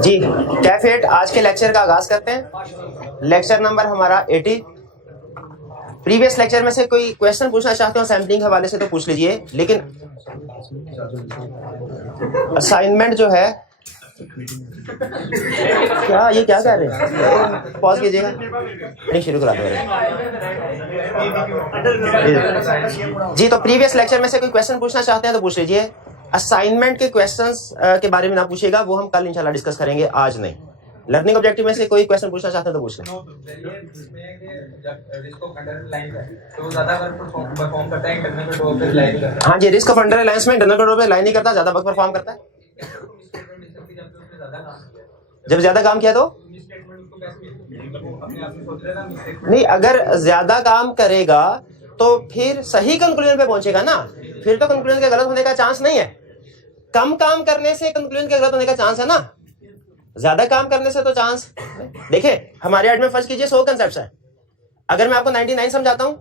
जी कैफेट आज के लेक्चर का आगाज करते हैं। लेक्चर नंबर हमारा 80। प्रीवियस लेक्चर में से कोई क्वेश्चन पूछना चाहते हो सैम्पलिंग के हवाले से तो पूछ लीजिए, लेकिन असाइनमेंट जो है क्या कह रहे हैं, पॉज कीजिएगा, नहीं शुरू करा दो। जी तो प्रीवियस लेक्चर में से कोई क्वेश्चन पूछना चाहते हैं तो पूछ लीजिए। असाइनमेंट के क्वेश्चंस के बारे में ना पूछिएगा, वो हम कल इंशाल्लाह डिस्कस करेंगे, आज नहीं। लर्निंग ऑब्जेक्टिव में से कोई क्वेश्चन पूछना चाहते हैं तो पूछ लें। हाँ जी, रिस्क ऑफ अंडर रिलायंस में इंटरनल कंट्रोल पे लाइन नहीं करता, ज्यादा वर्क परफॉर्म करता है। जब ज्यादा काम किया तो नहीं, अगर ज्यादा काम करेगा तो फिर सही कंक्लूजन पे पहुंचेगा ना, फिर तो कंक्लूजन के गलत होने का चांस नहीं है। कम काम करने से कंक्लूजन के गलत होने का चांस है ना, ज्यादा काम करने से तो चांस। देखिए हमारे आर्ट में फर्स्ट कीजिए 100 कंसेप्ट है, अगर मैं आपको 99 समझाता हूं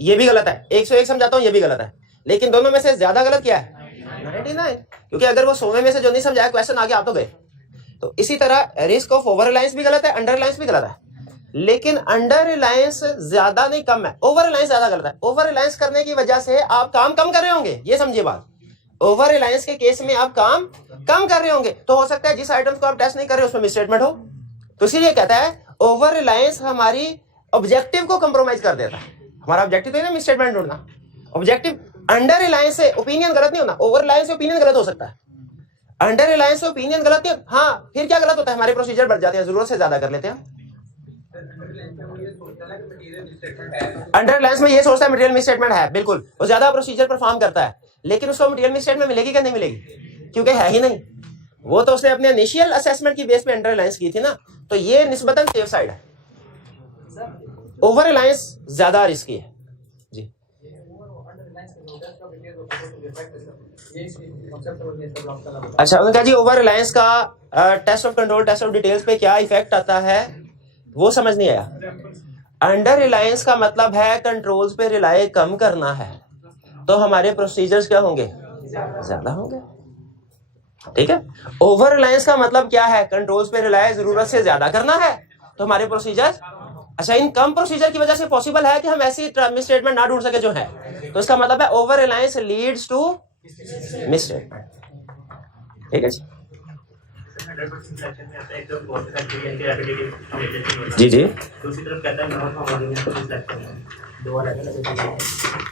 ये भी गलत है, 101 समझाता हूं ये भी गलत है, लेकिन दोनों में से ज्यादा गलत क्या है? 99, क्योंकि अगर वो 100 में से जो नहीं समझाया क्वेश्चन आगे आप तो गए। तो इसी तरह रिस्क ऑफ ओवर रिलायंस भी गलत है, अंडर रिलायंस भी गलत है, लेकिन अंडर रिलायंस ज्यादा नहीं कम है, ओवर रिलायंस ज्यादा गलत है। ओवर रिलायंस करने की वजह से आप काम कम कर रहे होंगे, ये समझिए बात। ओवर रिलायंस के केस में आप काम कम कर रहे होंगे, तो हो सकता है जिस आइटम को आप टेस्ट नहीं कर रहे उसमें मिसस्टेटमेंट हो। तो इसीलिए कहता है ओवर रिलायंस हमारी ऑब्जेक्टिव को कंप्रोमाइज कर देता है। हमारा ऑब्जेक्टिव तो है ना मिसस्टेटमेंट ढूंढना, ऑब्जेक्टिव। अंडर रिलायंस से ओपिनियन गलत नहीं होना, ओवर रिलायंस से ओपिनियन गलत हो सकता है, अंडर रिलायंस से ओपिनियन गलत नहीं। हाँ फिर क्या गलत होता है, हमारे प्रोसीजर बढ़ जाते हैं, जरूरत से ज्यादा कर लेते हैं। अंडर रिलायंस में ये सोचता है मटेरियल मिसस्टेटमेंट है, बिल्कुल, वो ज्यादा प्रोसीजर परफॉर्म करता है, लेकिन उसको मटेरियल मिसस्टेटमेंट मिलेगी क्या? नहीं मिलेगी, क्योंकि है ही नहीं। वो तो उसने अपने इनिशियल असेसमेंट की बेस पे अंडर रिलायंस की थी ना, तो ये निस्बतन सेफ साइड है। ओवर रिलायंस ज्यादा रिस्की है जी। अच्छा उन्होंने कहा जी ओवर रिलायंस का test of control, test of details पे क्या इफेक्ट आता है वो समझ नहीं आया। अंडर रिलायंस का मतलब है कंट्रोल्स पे रिलाय कम करना है, तो हमारे प्रोसीजर्स क्या होंगे? ज्यादा होंगे, ठीक है। ओवर रिलायंस का मतलब क्या है? कंट्रोल्स पे रिलाय जरूरत से ज्यादा करना है, तो हमारे प्रोसीजर्स। अच्छा इन कम प्रोसीजर की वजह से पॉसिबल है कि हम ऐसी मिसस्टेटमेंट ना ढूंढ सके जो है, तो इसका मतलब है over reliance leads to misstatement, ठीक है जी जी।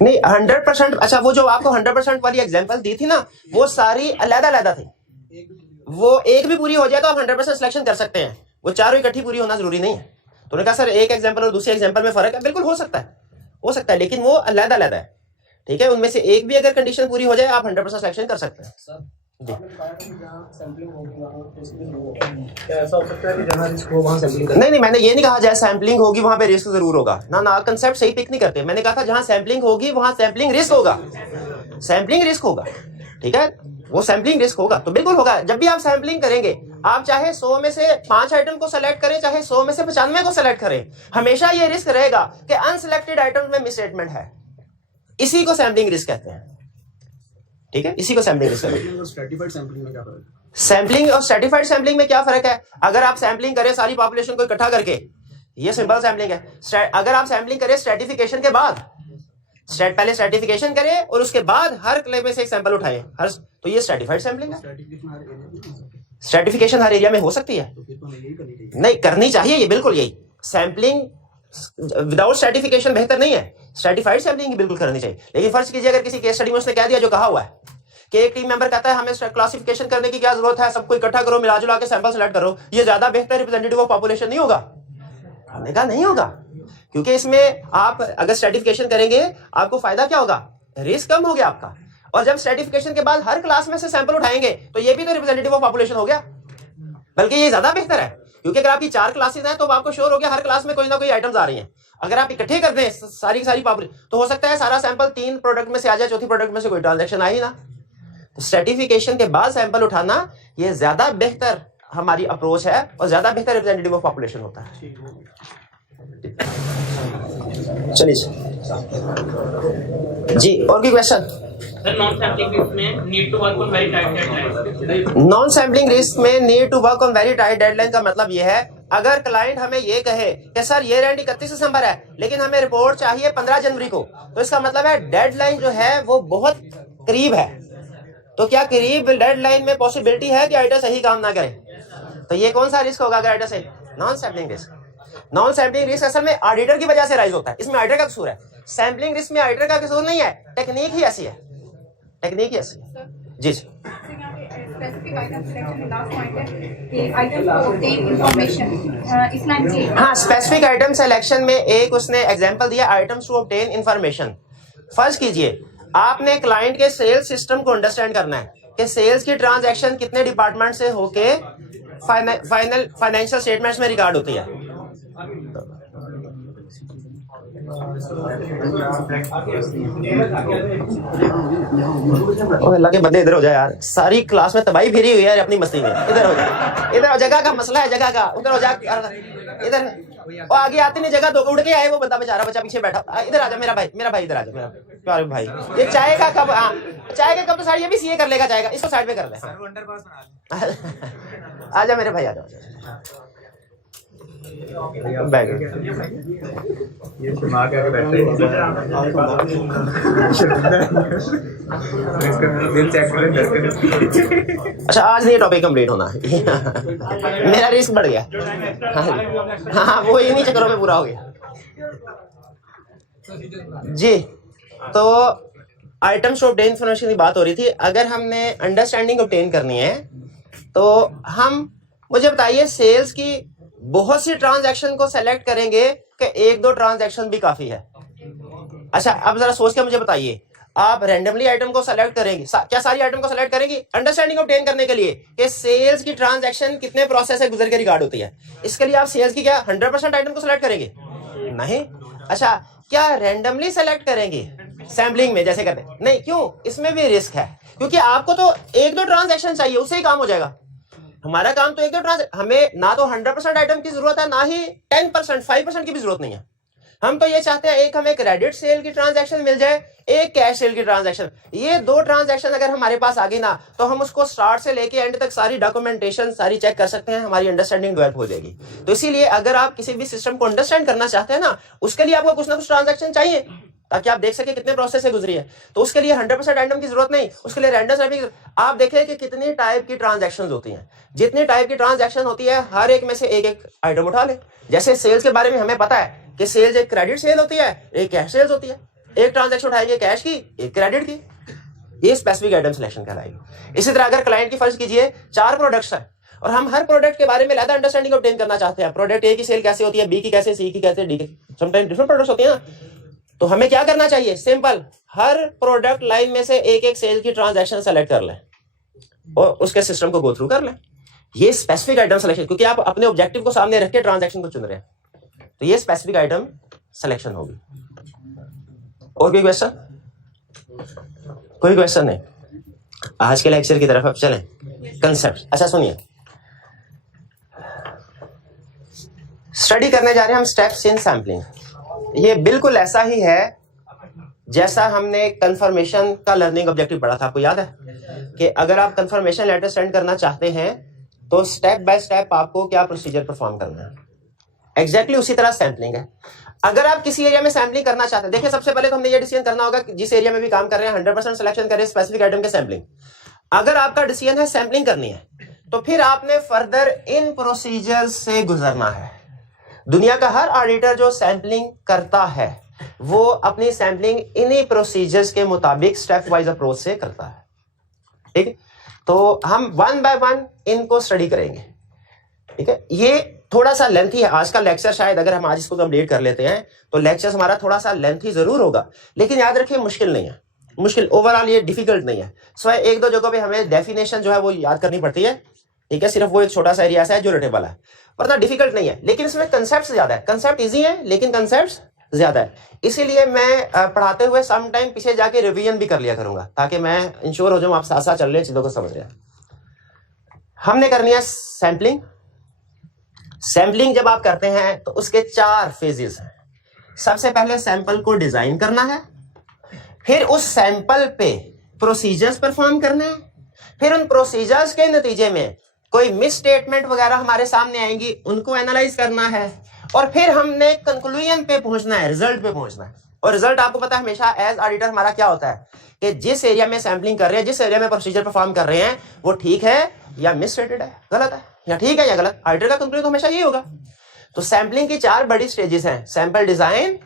नहीं 100%। अच्छा वो जो आपको 100% वाली एग्जांपल दी थी ना, वो सारी अलग-अलग थी, वो एक भी पूरी हो जाए तो आप 100% सिलेक्शन कर सकते हैं, वो चारों इकट्ठी पूरी होना जरूरी नहीं है। तो उन्होंने कहा सर एक एग्जांपल और दूसरे एग्जांपल में फर्क है, बिल्कुल हो सकता है, लेकिन वो अलग-अलग है, ठीक है। उनमें से एक भी अगर कंडीशन पूरी हो जाए आप 100% सिलेक्शन कर सकते हैं जी। नहीं मैंने ये नहीं कहा जहाँ सैम्पलिंग होगी वहां पे रिस्क जरूर होगा, ना कंसेप्ट सही पिक नहीं करते। मैंने कहा था जहां सैम्पलिंग होगी वहां सैम्पलिंग रिस्क होगा, सैम्पलिंग रिस्क होगा, ठीक है, वो सैम्पलिंग रिस्क होगा, तो बिल्कुल होगा। जब भी आप सैम्पलिंग करेंगे, आप चाहे 100 में से 5 आइटम को सेलेक्ट करें, चाहे 100 में से 95 को सेलेक्ट करें, हमेशा ये रिस्क रहेगा कि अनसिलेक्टेड आइटम में मिसस्टेटमेंट है। इसी को सैम्पलिंग रिस्क कहते हैं, ठीक है, इसी को सैम्पलिंग रिस्क कहते हैं। सैम्पलिंग और स्ट्रैटिफाइड सैम्पलिंग में क्या फर्क है? अगर आप सैम्पलिंग करें सारी पॉपुलेशन को इकट्ठा करके, ये सिंपल सैम्पलिंग है। अगर आप सैम्पलिंग करें स्ट्रैटिफिकेशन के बाद, पहले स्ट्रैटिफिकेशन करें और उसके बाद हर क्लेम में से एक सैंपल उठाएं, तो ये स्ट्रैटिफाइड सैम्पलिंग है। स्ट्रैटिफिकेशन हर एरिया में हो सकती है, नहीं करनी चाहिए, ये बिल्कुल यही सैम्पलिंग विदाउट स्ट्रैटिफिकेशन बेहतर नहीं है, स्ट्रैटिफाइड सैम्पलिंग बिल्कुल करनी चाहिए। लेकिन फर्ज कीजिए अगर किसी केस स्टडी में उसने कह दिया जो कहा हुआ है कि एक टीम मेंबर कहता है हमें क्लासिफिकेशन करने की क्या जरूरत है, सबको इकट्ठा करो, मिला जुला के सैंपल सेलेक्ट करो, ये ज्यादा बेहतर रिप्रेजेंटेटिव ऑफ पॉपुलेशन नहीं होगा? हमने कहा नहीं होगा, क्योंकि इसमें आप अगर स्ट्रैटिफिकेशन करेंगे आपको फायदा क्या होगा? रिस्क कम हो गया आपका। और जब स्ट्रैटिफिकेशन के बाद हर क्लास में से सैंपल उठाएंगे तो ये भी तो रिप्रेजेंटेटिव ऑफ पॉपुलेशन हो गया, बल्कि ये ज्यादा बेहतर है, क्योंकि अगर आपकी 4 क्लासेस हैं तो आपको श्योर हो गया हर क्लास में कोई ना कोई आइटम्स आ रही हैं। अगर आप इकट्ठे कर दें सारी पॉपुलेशन, तो हो सकता है सारा सैंपल 3 प्रोडक्ट में से आ जाए, चौथी प्रोडक्ट में से कोई ट्रांजैक्शन आई ना। तो स्ट्रैटिफिकेशन के बाद सैंपल उठाना ये ज्यादा बेहतर हमारी अप्रोच है और ज्यादा बेहतर रिप्रेजेंटेटिव ऑफ पॉपुलेशन होता है। चलिए जी, और कोई question? Sir non sampling risk में need to work on very tight deadline. Non sampling risk में need to work on very tight deadline का मतलब ये है, अगर क्लाइंट हमें ये कहे कि सर ये रेंट 31 दिसंबर है लेकिन हमें रिपोर्ट चाहिए 15 जनवरी को, तो इसका मतलब है डेडलाइन जो है वो बहुत करीब है। तो क्या करीब डेडलाइन में पॉसिबिलिटी है कि ऑडिटर सही काम ना करे? तो ये कौन सा रिस्क होगा अगर ऑडिटर सही? Non sampling risk. Non sampling risk असल में ऑडिटर की वजह से राइज होता है, इसमें ऑडिटर का कसूर है। सैम्पलिंग रिस्क में ऑडिटर का कसूर नहीं है, टेक्निक ही ऐसी है, टेक्निक ही ऐसी है। जी जी specific item selection में last point है कि items को obtain information इतना चाहिए। हाँ, स्पेसिफिक आइटम सिलेक्शन में एक उसने एग्जांपल दिया, आइटम्स टू ऑब्टेन इंफॉर्मेशन। फर्ज कीजिए आपने क्लाइंट के सेल्स सिस्टम को अंडरस्टैंड करना है कि सेल्स की ट्रांजैक्शन कितने डिपार्टमेंट से होके फाइनल फाइनेंशियल स्टेटमेंट्स में रिकॉर्ड होती है। अल्लाह के बंदे इधर हो जाए यार, सारी क्लास में तबाही फिरी हुई है अपनी मस्ती में। इधर हो जाए, इधर जगह का मसला है, जगह का। उधर हो जा, इधर वो आगे आते नहीं, जगह दो उड़ के आए, वो बंदा बेचारा बच्चा पीछे बैठा। इधर आ जा मेरा भाई, मेरा भाई इधर आ जा, मेरा प्यारे भाई। ये चाय का कप, चाय का कप तो साइड, ये भी सीए कर लेगा चाय का, इसको साइड पे कर ले। आ जा मेरे भाई, आ जाओ बैठ। अच्छा आज नहीं टॉपिक कंप्लीट होना मेरा रिस्क बढ़ गया। हाँ वो इन्हीं चक्करों में पूरा हो गया जी। तो आइटम शो ऑब्टेन इन्फॉर्मेशन की बात हो रही थी। अगर हमने अंडरस्टैंडिंग ऑब्टेन करनी है तो हम, मुझे बताइए, सेल्स की बहुत सी ट्रांजैक्शन को सेलेक्ट करेंगे कि एक दो ट्रांजैक्शन भी काफी है? अच्छा अब जरा सोच के मुझे बताइए, आप रैंडमली आइटम को सेलेक्ट करेंगे? क्या सारी आइटम को सेलेक्ट करेंगे अंडरस्टैंडिंग ऑब्टेन करने के लिए कि सेल्स की ट्रांजैक्शन कितने प्रोसेस से गुजर के रिकॉर्ड होती है? इसके लिए आप सेल्स की क्या 100% आइटम को सेलेक्ट करेंगे? नहीं। अच्छा क्या रैंडमली सेलेक्ट करेंगे सैम्पलिंग में जैसे करते? नहीं। क्यों? इसमें भी रिस्क है, क्योंकि आपको तो एक दो ट्रांजैक्शन चाहिए, उससे ही काम हो जाएगा। हमारा काम तो एक दो ट्रांजैक्शन, हमें ना तो 100% आइटम की जरूरत है, ना ही 10% 5% की भी जरूरत नहीं है। हम तो ये चाहते हैं एक हमें क्रेडिट सेल की ट्रांजैक्शन मिल जाए, एक कैश सेल की ट्रांजैक्शन। ये दो ट्रांजैक्शन अगर हमारे पास आ गई ना, तो हम उसको स्टार्ट से लेके एंड तक सारी डॉक्यूमेंटेशन सारी चेक कर सकते हैं, हमारी अंडरस्टैंडिंग डेवलप हो जाएगी। तो इसीलिए अगर आप किसी भी सिस्टम को अंडरस्टैंड करना चाहते हैं ना, उसके लिए आपको कुछ ना कुछ ट्रांजैक्शन चाहिए ताकि आप देख सके कितने प्रोसेस से गुजरी है। तो उसके लिए 100% रैंडम की जरूरत नहीं, उसके लिए रैंडम सैम्पलिंग। आप देखें कि कितनी टाइप की ट्रांजैक्शंस होती हैं, जितनी टाइप की ट्रांजैक्शन होती है हर एक में से एक एक आइटम उठा ले। जैसे सेल्स के बारे में हमें पता है कि सेल्स एक क्रेडिट सेल होती है, एक कैश सेल्स होती है। एक ट्रांजैक्शन उठाएंगे कैश की, एक क्रेडिट की। ये स्पेसिफिक आइटम सिलेक्शन कहलाएगी। इसी तरह अगर क्लाइंट की फर्ज कीजिए 4 प्रोडक्ट्स है और हम हर प्रोडक्ट के बारे में ज्यादा अंडरस्टैंडिंग ऑब्टेन करना चाहते हैं, प्रोडक्ट ए की सेल कैसे होती है, बी की कैसे, सी की कैसे, डी की, समटाइम डिफरेंट प्रोडक्ट्स होती है ना, तो हमें क्या करना चाहिए? सिंपल, हर प्रोडक्ट लाइन में से एक एक सेल की ट्रांजैक्शन सेलेक्ट कर लें और उसके सिस्टम को गो थ्रू कर लें। ये स्पेसिफिक आइटम सिलेक्शन, क्योंकि आप अपने ऑब्जेक्टिव को सामने रख के ट्रांजैक्शन को चुन रहे हैं, तो ये स्पेसिफिक आइटम सिलेक्शन होगी। और कोई क्वेश्चन? कोई क्वेश्चन नहीं? आज के लेक्चर की तरफ अब चलें। कंसेप्ट, अच्छा सुनिए, स्टडी करने जा रहे हैं हम स्टेप्स इन सैम्पलिंग। ये बिल्कुल ऐसा ही है जैसा हमने कंफर्मेशन का लर्निंग ऑब्जेक्टिव पढ़ा था। आपको याद है कि अगर आप कंफर्मेशन लेटर सेंड करना चाहते हैं तो स्टेप बाय स्टेप आपको क्या प्रोसीजर परफॉर्म करना है, एग्जैक्टली उसी तरह सैम्पलिंग है। अगर आप किसी एरिया में सैम्पलिंग करना चाहते हैं, देखिए सबसे पहले तो हमने ये डिसीजन करना होगा कि जिस एरिया में भी काम कर रहे हैं 100% सिलेक्शन करें स्पेसिफिक आइटम के सैम्पलिंग। अगर आपका डिसीजन है सैम्पलिंग करनी है तो फिर आपने फर्दर इन प्रोसीजर्स से गुजरना है। दुनिया का हर ऑडिटर जो सैम्पलिंग करता है वो अपनी सैम्पलिंग इन्हीं प्रोसीजर्स के मुताबिक स्टेप वाइज अप्रोच से करता है। ठीक है, तो हम वन बाय वन इनको स्टडी करेंगे। ठीक है, ये थोड़ा सा लेंथी है आज का लेक्चर, शायद अगर हम आज इसको कंप्लीट कर लेते हैं तो लेक्चर हमारा थोड़ा सा लेंथी जरूर होगा, लेकिन याद रखिए मुश्किल नहीं है, मुश्किल ओवरऑल ये डिफिकल्ट नहीं है। सो एक दो जगहों पे हमें डेफिनेशन जो है वो याद करनी पड़ती है। ठीक है, सिर्फ वो एक छोटा सा एरिया ऐसा है जो रिलेटेबल है, वरना डिफिकल्ट नहीं है। लेकिन इसमें कंसेप्ट ज्यादा है, कंसेप्ट इजी है लेकिन कंसेप्ट ज्यादा है। इसीलिए मैं पढ़ाते हुए सम टाइम पीछे जाके रिवीजन भी कर लिया करूंगा ताकि मैं इंश्योर हो जाऊं आप साथ साथ चल रहे हैं, चीजों को समझ रहे हैं। हमने करनी है सैम्पलिंग। सैम्पलिंग जब आप करते हैं तो उसके 4 फेजेस हैं। सबसे पहले सैंपल को डिजाइन करना है, फिर उस सैंपल पे प्रोसीजर्स परफॉर्म करने हैं, फिर उन प्रोसीजर्स के नतीजे में कोई मिस स्टेटमेंट वगैरह हमारे सामने आएंगी, उनको एनालाइज करना है, और फिर हमने कंक्लूजन पे पहुंचना है, रिजल्ट पे पहुंचना है। और रिजल्ट आपको पता है हमेशा एज ऑडिटर हमारा क्या होता है कि जिस एरिया में सैम्पलिंग कर रहे हैं, जिस एरिया में प्रोसीजर परफॉर्म कर रहे हैं, वो ठीक है या मिस स्टेटेड है, गलत है, या ठीक है या गलत। ऑडिटर का कंक्लूजन तो हमेशा यही होगा। तो सैम्पलिंग की 4 बड़ी स्टेजेस हैं, सैंपल डिजाइन,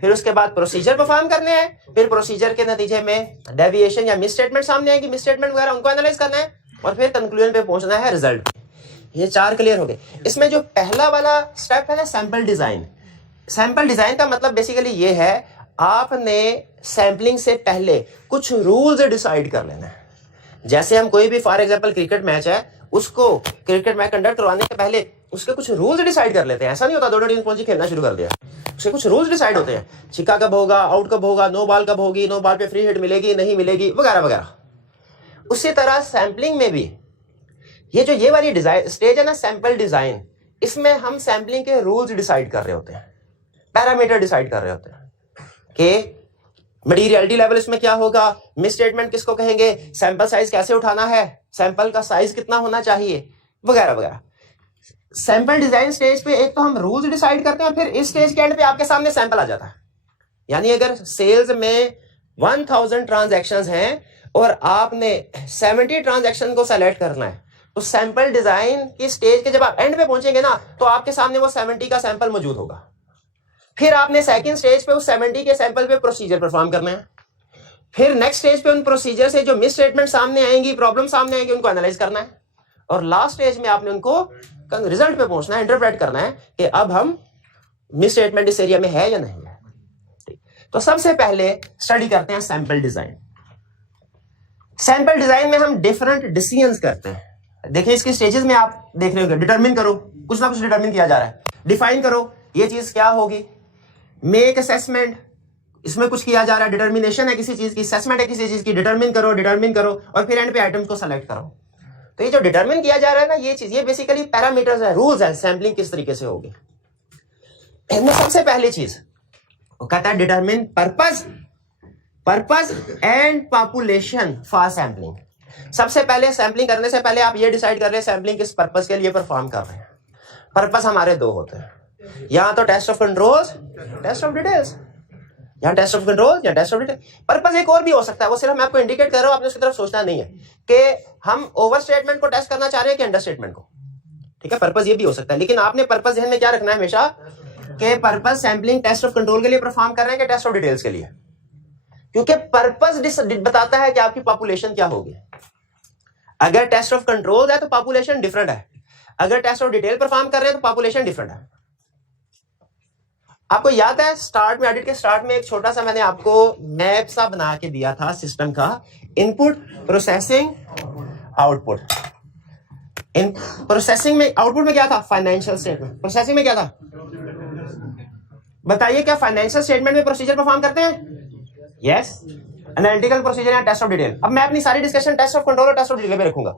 फिर उसके बाद प्रोसीजर परफॉर्म करने हैं, फिर प्रोसीजर के नतीजे में डेविएशन या मिस स्टेटमेंट सामने आएगी, मिस स्टेटमेंट वगैरह उनको एनालाइज करना है, और फिर कंक्लूजन पे पहुंचना है, रिजल्ट। ये 4 क्लियर हो गए। इसमें जो पहला वाला स्टेप है ना, सैंपल डिजाइन। सैंपल डिजाइन का मतलब बेसिकली ये है, आपने सैंपलिंग से पहले कुछ रूल्स डिसाइड कर लेना है। जैसे हम कोई भी फॉर एग्जांपल क्रिकेट मैच है, उसको क्रिकेट मैच कंडक्ट करवाने से पहले उसके कुछ रूल्स डिसाइड कर लेते हैं। ऐसा नहीं होता 2 टीम पहुंची खेलना शुरू कर दिया, उसके कुछ रूल्स डिसाइड होते हैं। छिक्का कब होगा, आउट कब होगा, नो बॉल कब होगी, नो बॉल पे फ्री हिट मिलेगी नहीं मिलेगी, वगैरह वगैरह। उसी तरह सैंपलिंग में भी ये वाली डिजाइन स्टेज है ना, सैंपल डिजाइन, इसमें हम सैंपलिंग के रूल्स डिसाइड कर रहे होते हैं, पैरामीटर डिसाइड कर रहे होते हैं कि मटीरियलिटी लेवल इसमें क्या होगा, मिस स्टेटमेंट किसको कहेंगे, सैंपल साइज कैसे उठाना है, सैंपल का साइज कितना होना चाहिए, वगैरह वगैरह। सैंपल डिजाइन स्टेज पे एक तो हम रूल्स डिसाइड करते हैं, फिर इस स्टेज के एंड पे आपके सामने सैंपल आ जाता है। यानी अगर सेल्स में 1000 ट्रांजैक्शंस हैं और आपने 70 ट्रांजैक्शन को सेलेक्ट करना है, तो सैंपल डिजाइन की स्टेज के जब आप एंड पे पहुंचेंगे ना, तो आपके सामने वो 70 का सैंपल मौजूद होगा। फिर आपने सेकंड स्टेज पे उस 70 के सैंपल पे प्रोसीजर परफॉर्म करना है। फिर नेक्स्ट स्टेज पे उन प्रोसीजर से जो मिस स्टेटमेंट सामने आएंगी, प्रॉब्लम सामने आएंगी, उनको एनालाइज करना है। और लास्ट स्टेज में आपने उनको रिजल्ट पे पहुंचना है, इंटरप्रेट करना है कि अब हम मिस स्टेटमेंट इस एरिया में है या नहीं है। तो सबसे पहले स्टडी करते हैं सैंपल डिजाइन। सैंपल डिजाइन में हम डिफरेंट डिसीजंस करते हैं। देखिए इसकी स्टेजेस में आप देख रहे होंगे, डिटरमिन करो, कुछ ना कुछ डिटरमिन किया जा रहा है। डिफाइन करो, ये चीज क्या होगी। मेक असेसमेंट, इसमें कुछ किया जा रहा है, डिटर्मिनेशन है किसी चीज की, असेसमेंट है किसी चीज की, डिटरमिन करो, और फिर एंड पे आइटम्स को सेलेक्ट करो। तो ये जो डिटरमिन किया जा रहा है ना, ये चीज, ये बेसिकली पैरामीटर्स है, रूल्स है, सैंपलिंग किस तरीके से होगी। इनमें सबसे पहली चीज वो कहता है determine purpose and population for sampling. सबसे पहले सैंपलिंग करने से पहले आप ये डिसाइड कर रहे हैं सैंपलिंग किस पर्पस के लिए परफॉर्म कर रहे हैं। पर्पस हमारे 2 होते हैं, या तो test of controls, test of details, या टेस्ट ऑफ कंट्रोल या टेस्ट ऑफ डिटेल। पर्पस एक और भी हो सकता है, वो सिर्फ मैं आपको इंडिकेट कर रहा हूं, आपने उसकी तरफ सोचना नहीं है कि हम ओवर स्टेटमेंट को टेस्ट करना चाह रहे हैं कि अंडर स्टेटमेंट को। ठीक है, पर्पस ये भी हो सकता है, लेकिन आपने पर्पस ध्यान में क्या रखना है हमेशा कि purpose sampling test of control के लिए परफॉर्म कर रहे हैं कि टेस्ट ऑफ डिटेल्स के लिए। क्योंकि पर्पस बताता है कि आपकी पॉपुलेशन क्या होगी। अगर टेस्ट ऑफ कंट्रोल है तो पॉपुलेशन डिफरेंट है, अगर टेस्ट ऑफ डिटेल परफॉर्म कर रहे हैं तो पॉपुलेशन डिफरेंट है। आपको याद है स्टार्ट में, ऑडिट के स्टार्ट में एक छोटा सा मैंने आपको मैप सा बना के दिया था सिस्टम का, input, processing, output. In processing में, आउटपुट में क्या था, फाइनेंशियल स्टेटमेंट। प्रोसेसिंग में क्या था, बताइए, क्या फाइनेंशियल स्टेटमेंट में प्रोसीजर परफॉर्म करते हैं? यस, एनालिटिकल प्रोसीजर या टेस्ट ऑफ डिटेल। अब मैं अपनी सारी डिस्कशन टेस्ट ऑफ कंट्रोल और टेस्ट ऑफ डिटेल पे रखूंगा।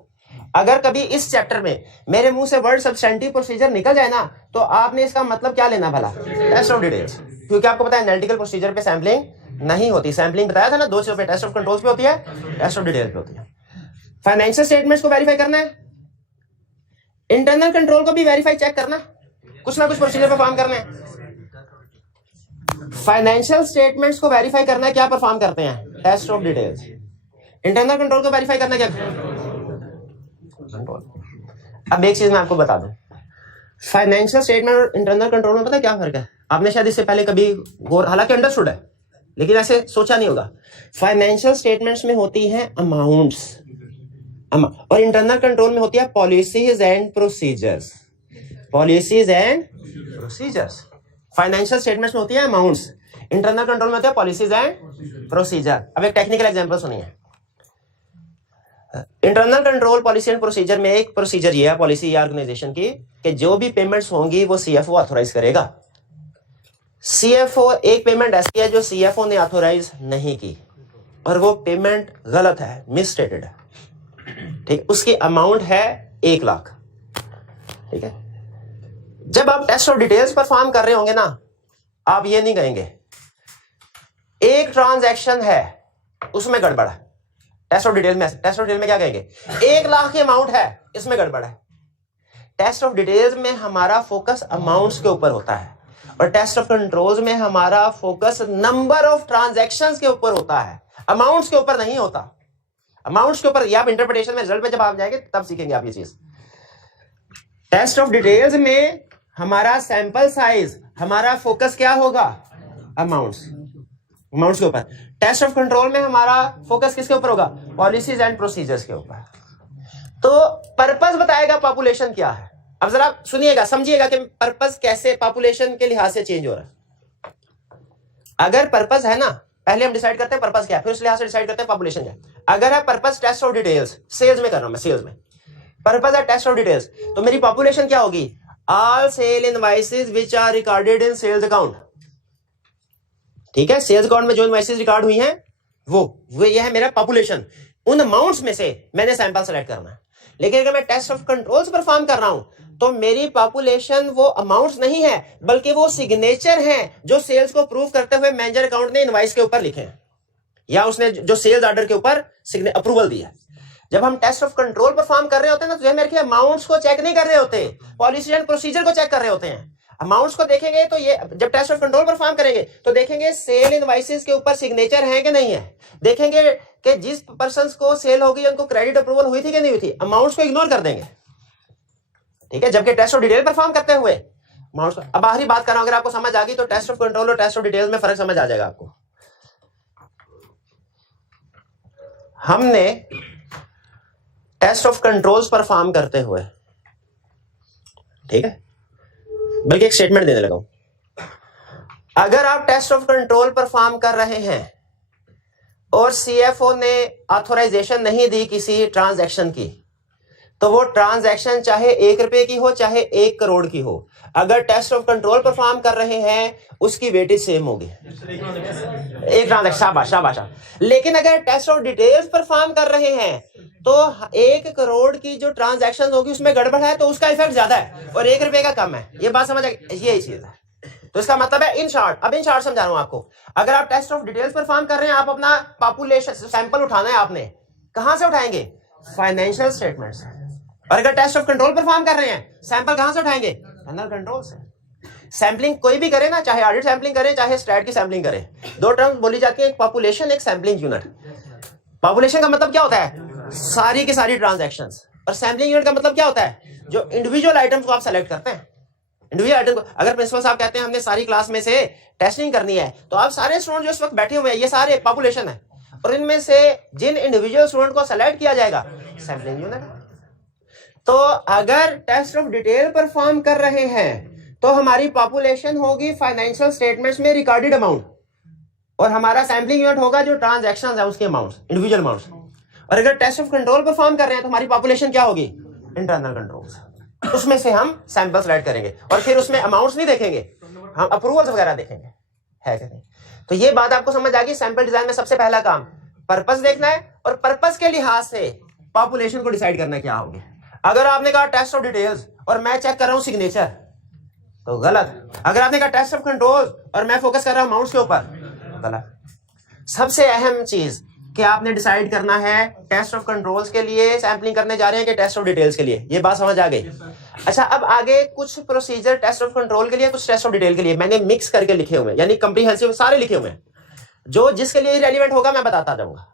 अगर कभी इस चैप्टर में मेरे मुंह से वर्ड सब्सटेंटिव प्रोसीजर निकल जाए ना, तो आपने इसका मतलब क्या लेना भला, टेस्ट ऑफ डिटेल्स। क्योंकि आपको पता है एनालिटिकल प्रोसीजर पे सैंपलिंग नहीं होती। सैंपलिंग बताया था ना 2 चीजों पे, टेस्ट ऑफ कंट्रोल्स पे होती है, टेस्ट ऑफ डिटेल्स पे होती है। फाइनेंशियल स्टेटमेंट्स को वेरीफाई करना है, इंटरनल कंट्रोल को भी वेरीफाई चेक करना, कुछ ना कुछ प्रोसीजर परफॉर्म करना है। फाइनेंशियल स्टेटमेंट्स को वेरीफाई करना है, क्या परफॉर्म करते हैं, test of details. Internal control को वेरीफाई करना क्या, अब एक चीज मैं आपको बता दूं, फाइनेंशियल स्टेटमेंट और इंटरनल कंट्रोल में पता है क्या फर्क है? आपने शायद इससे पहले कभी गौर, हालांकि अंडरस्टूड है लेकिन ऐसे सोचा नहीं होगा। फाइनेंशियल स्टेटमेंट्स में होती हैं अमाउंट्स, और इंटरनल कंट्रोल में होती है policies and procedures. Policies and procedures financial statements में होती है अमाउंट्स, इंटरनल कंट्रोल में होती है पॉलिसीज एंड प्रोसीजर। अब एक टेक्निकल एग्जांपल सुनिए। Internal control, policy and procedure में एक प्रोसीजर ये है पॉलिसी या ऑर्गेनाइजेशन की कि जो भी पेमेंट्स होंगी वो सीएफओ ऑथोराइज करेगा। सीएफओ, एक पेमेंट ऐसी है जो सीएफओ ने ऑथोराइज नहीं की और वो पेमेंट गलत है, मिसस्टेटेड है, ठीक, उसकी अमाउंट है 1 लाख। ठीक है, जब आप टेस्ट ऑफ डिटेल्स परफॉर्म कर रहे होंगे ना, आप ये नहीं कहेंगे एक ट्रांजैक्शन है उसमें गड़बड़ है, टेस्ट ऑफ डिटेल में, टेस्ट ऑफ डिटेल में क्या कहेंगे, 1 लाख की अमाउंट है, इसमें गड़बड़ है। टेस्ट ऑफ डिटेल्स में हमारा फोकस अमाउंट्स के ऊपर होता है, और टेस्ट ऑफ कंट्रोल्स में हमारा फोकस नंबर ऑफ ट्रांजैक्शंस के ऊपर होता है, अमाउंट्स के ऊपर नहीं होता। अमाउंट्स के ऊपर, ये आप इंटरप्रिटेशन में, रिजल्ट में जब आप जाएंगे तब सीखेंगे आप ये चीज। टेस्ट ऑफ डिटेल्स में हमारा सैंपल साइज, हमारा फोकस क्या होगा, अमाउंट्स, अमाउंट्स के ऊपर। टेस्ट ऑफ कंट्रोल में हमारा फोकस किसके ऊपर होगा, पॉलिसीज एंड प्रोसीजर्स के ऊपर। तो पर्पस बताएगा पॉपुलेशन क्या है। अब जरा सुनिएगा, समझिएगा कि पर्पस कैसे पॉपुलेशन के लिहाज से चेंज हो रहा है। अगर पर्पस है ना, पहले हम डिसाइड करते हैं पर्पस क्या है, फिर उस लिहाज से डिसाइड करते हैं पॉपुलेशन क्या है। अगर है purpose test of details, sales में कर रहा हूं मैं, सेल्स में पर्पस है टेस्ट ऑफ डिटेल्स, तो मेरी पॉपुलेशन क्या होगी, all sale invoices which are recorded in sales account. ठीक है, सेल्स अकाउंट में जो इनवॉइसेस रिकॉर्ड हुई हैं वो ये है मेरा पॉपुलेशन। उन अमाउंट्स में से मैंने सैंपल सेलेक्ट करना है। लेकिन अगर मैं टेस्ट ऑफ कंट्रोल्स परफॉर्म कर रहा हूं तो मेरी पॉपुलेशन वो अमाउंट्स नहीं है, बल्कि वो सिग्नेचर हैं जो सेल्स को प्रूव करते हुए मैनेजर अकाउंट ने इनवॉइस के ऊपर लिखे हैं, या उसने जो सेल्स ऑर्डर के ऊपर अप्रूवल दिया। जब हम टेस्ट ऑफ कंट्रोल परफॉर्म कर रहे होते हैं ना, तो मेरे ख्याल अमाउंट्स को चेक नहीं कर रहे होते, पॉलिसी एंड प्रोसीजर को चेक कर रहे होते हैं। अमाउंट्स को देखेंगे तो ये, जब टेस्ट ऑफ कंट्रोल परफॉर्म करेंगे तो देखेंगे सेल इनवॉइसेस के ऊपर सिग्नेचर है कि नहीं है, देखेंगे कि जिस पर्सन को सेल होगी उनको क्रेडिट अप्रूवल हुई थी कि नहीं हुई थी, अमाउंट्स को इग्नोर कर देंगे। ठीक है, जबकि टेस्ट ऑफ डिटेल परफॉर्म करते हुए अमाउंट्स को, अब आखिरी बात कर रहा हूं, अगर आपको समझ आ गई तो टेस्ट ऑफ कंट्रोल और टेस्ट ऑफ डिटेल्स में फर्क समझ आ जाएगा आपको। हमने टेस्ट ऑफ कंट्रोल्स परफॉर्म करते हुए, ठीक है, बल्कि एक स्टेटमेंट देने लगा हूं, अगर आप टेस्ट ऑफ कंट्रोल परफॉर्म कर रहे हैं और सीएफओ ने ऑथोराइजेशन नहीं दी किसी ट्रांजैक्शन की, तो वो ट्रांजैक्शन चाहे 1 रुपए की हो चाहे 1 करोड़ की हो, अगर टेस्ट ऑफ कंट्रोल परफॉर्म कर रहे हैं उसकी वेटेज सेम होगी, एक ट्रांजैक्शन। शाबाश शाबाश। लेकिन अगर टेस्ट ऑफ डिटेल्स परफॉर्म कर रहे हैं तो 1 करोड़ की जो ट्रांजैक्शन होगी उसमें गड़बड़ है तो उसका इफेक्ट ज्यादा है और 1 रुपए का कम है। ये बात समझ आ गई, यही चीज है। तो इसका मतलब है इन शॉर्ट, अब इन शॉर्ट समझा रहा हूं आपको, अगर आप टेस्ट ऑफ डिटेल्स परफॉर्म कर रहे हैं, आप अपना पॉपुलेशन सैंपल उठाना है, आपने कहां से उठाएंगे, फाइनेंशियल स्टेटमेंट से। और अगर टेस्ट ऑफ कंट्रोल परफॉर्म कर रहे हैं, सैंपल कहां से उठाएंगे, इंटरनल कंट्रोल से। सैंपलिंग कोई भी करे ना, चाहे ऑडिट सैंपलिंग करे चाहे स्टैट की सैंपलिंग करे, 2 टर्म्स बोली जाती है, एक पॉपुलेशन, एक सैंपलिंग यूनिट। पॉपुलेशन का मतलब क्या होता है, सारी की सारी ट्रांजैक्शंस, और सैंपलिंग यूनिट का मतलब क्या होता है, जो इंडिविजुअल आइटम्स को आप सेलेक्ट करते हैं। इंडिविजुअल आइटम को, अगर प्रिंसिपल साहब कहते हैं हमने सारी क्लास में से टेस्टिंग करनी है, तो आप सारे स्टूडेंट जो इस वक्त बैठे हुए हैं ये सारे पॉपुलेशन है, और इनमें से जिन इंडिविजुअल स्टूडेंट को सेलेक्ट किया जाएगा सैंपलिंग यूनिट। तो अगर टेस्ट ऑफ डिटेल परफॉर्म कर रहे हैं तो हमारी पॉपुलेशन होगी फाइनेंशियल स्टेटमेंट्स में रिकॉर्डेड अमाउंट, और हमारा सैंपलिंग यूनिट होगा जो ट्रांजैक्शंस है उसके अमाउंट्स, इंडिविजुअल अमाउंट्स। और अगर टेस्ट ऑफ कंट्रोल परफॉर्म कर रहे हैं तो हमारी पॉपुलेशन क्या होगी, इंटरनल कंट्रोल्स, उसमें से हम सैंपल सेलेक्ट करेंगे और फिर उसमें अमाउंट्स नहीं देखेंगे, हम अप्रूवल्स वगैरह देखेंगे, है कि नहीं। तो ये बात आपको समझ आ गई। सैंपल डिजाइन में सबसे पहला काम पर्पस देखना है, और पर्पस के लिहाज से पॉपुलेशन को डिसाइड करना क्या होगी। अगर आपने कहा टेस्ट ऑफ डिटेल्स और मैं चेक कर रहा हूं सिग्नेचर, तो गलत। अगर आपने कहा टेस्ट ऑफ कंट्रोल और मैं फोकस कर रहा हूं अमाउंट्स के ऊपर, गलत। सबसे अहम चीज कि आपने डिसाइड करना है टेस्ट ऑफ कंट्रोल्स के लिए सैंपलिंग करने जा रहे हैं कि टेस्ट ऑफ डिटेल्स के लिए। ये बात समझ आ गई। अच्छा, अब आगे कुछ प्रोसीजर टेस्ट ऑफ कंट्रोल के लिए, कुछ टेस्ट ऑफ डिटेल के लिए मैंने मिक्स करके लिखे हुए हैं, यानी कंप्रीहेंसिव सारे लिखे हुए हैं, जो जिसके लिए रेलिवेंट होगा मैं बताता जाऊंगा।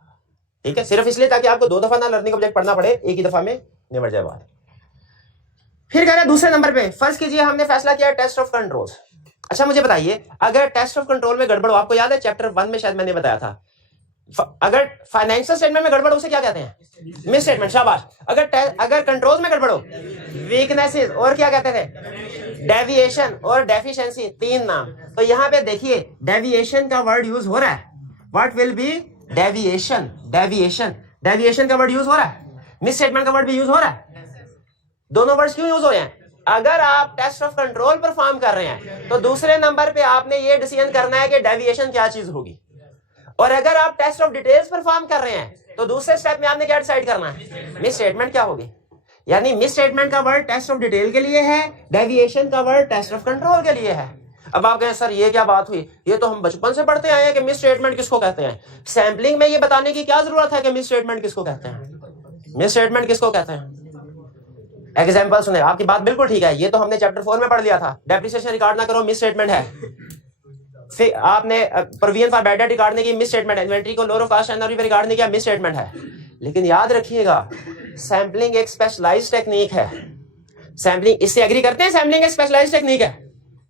ठीक है, सिर्फ इसलिए ताकि आपको 2 दफा ना लर्निंग ऑब्जेक्ट पढ़ना पड़े, एक ही दफा में निबट जाए बात। फिर कह रहे हैं दूसरे नंबर पे, फर्ज कीजिए हमने फैसला किया टेस्ट ऑफ कंट्रोल्स। अच्छा मुझे बताइए, अगर टेस्ट ऑफ कंट्रोल में गड़बड़ हो, आपको याद है चैप्टर 1 में शायद मैंने बताया था, अगर फाइनेंशियल स्टेटमेंट में गड़बड़ हो उसे क्या कहते हैं, मिस स्टेटमेंट। शाबाश। अगर कंट्रोल्स में गड़बड़ हो, वीकनेसेस, और क्या कहते थे, डेविएशन और डेफिशिएंसी, 3 नाम। तो यहाँ पे देखिए डेविएशन का वर्ड यूज हो रहा है, what will be deviation, deviation, deviation का वर्ड यूज हो रहा है, मिस स्टेटमेंट का वर्ड भी यूज हो रहा है। दोनों वर्ड्स क्यों यूज हो रहे हैं? अगर आप टेस्ट ऑफ कंट्रोल परफॉर्म कर रहे हैं तो दूसरे नंबर पे आपने ये डिसीजन करना है कि डेविएशन क्या चीज होगी, और अगर आप टेस्ट ऑफ डिटेल्स परफॉर्म कर रहे हैं तो दूसरे स्टेप में आपने क्या डिसाइड करना है, मिस स्टेटमेंट क्या होगी। यानी मिस स्टेटमेंट का वर्ड टेस्ट ऑफ डिटेल के लिए है, डेविएशन का वर्ड टेस्ट ऑफ कंट्रोल के लिए है। अब आप कहें सर ये क्या बात हुई, ये तो हम बचपन से पढ़ते आए हैं कि मिस स्टेटमेंट किसको कहते हैं। सैम्पलिंग में ये बताने की क्या जरूरत है कि मिस स्टेटमेंट किसको कहते हैं, मिस स्टेटमेंट किसको कहते हैं। एग्जाम्पल सुने, आपकी बात बिल्कुल ठीक है, ये तो हमने चैप्टर 4 में पढ़ लिया था, डेप्रिसिएशन रिकॉर्ड ना करो मिस स्टेटमेंट है। फिर आपने provision for bad debt record नहीं की, मिस स्टेटमेंट है। इन्वेंट्री को लोअर ऑफ कॉस्ट एनआरवी पे रिकॉर्ड नहीं किया, मिस स्टेटमेंट है। लेकिन याद रखिएगा सैम्पलिंग एक स्पेशलाइज्ड टेक्निक है। सैम्पलिंग, इससे एग्री करते हैं, सैम्पलिंग एक स्पेशलाइज्ड टेक्निक है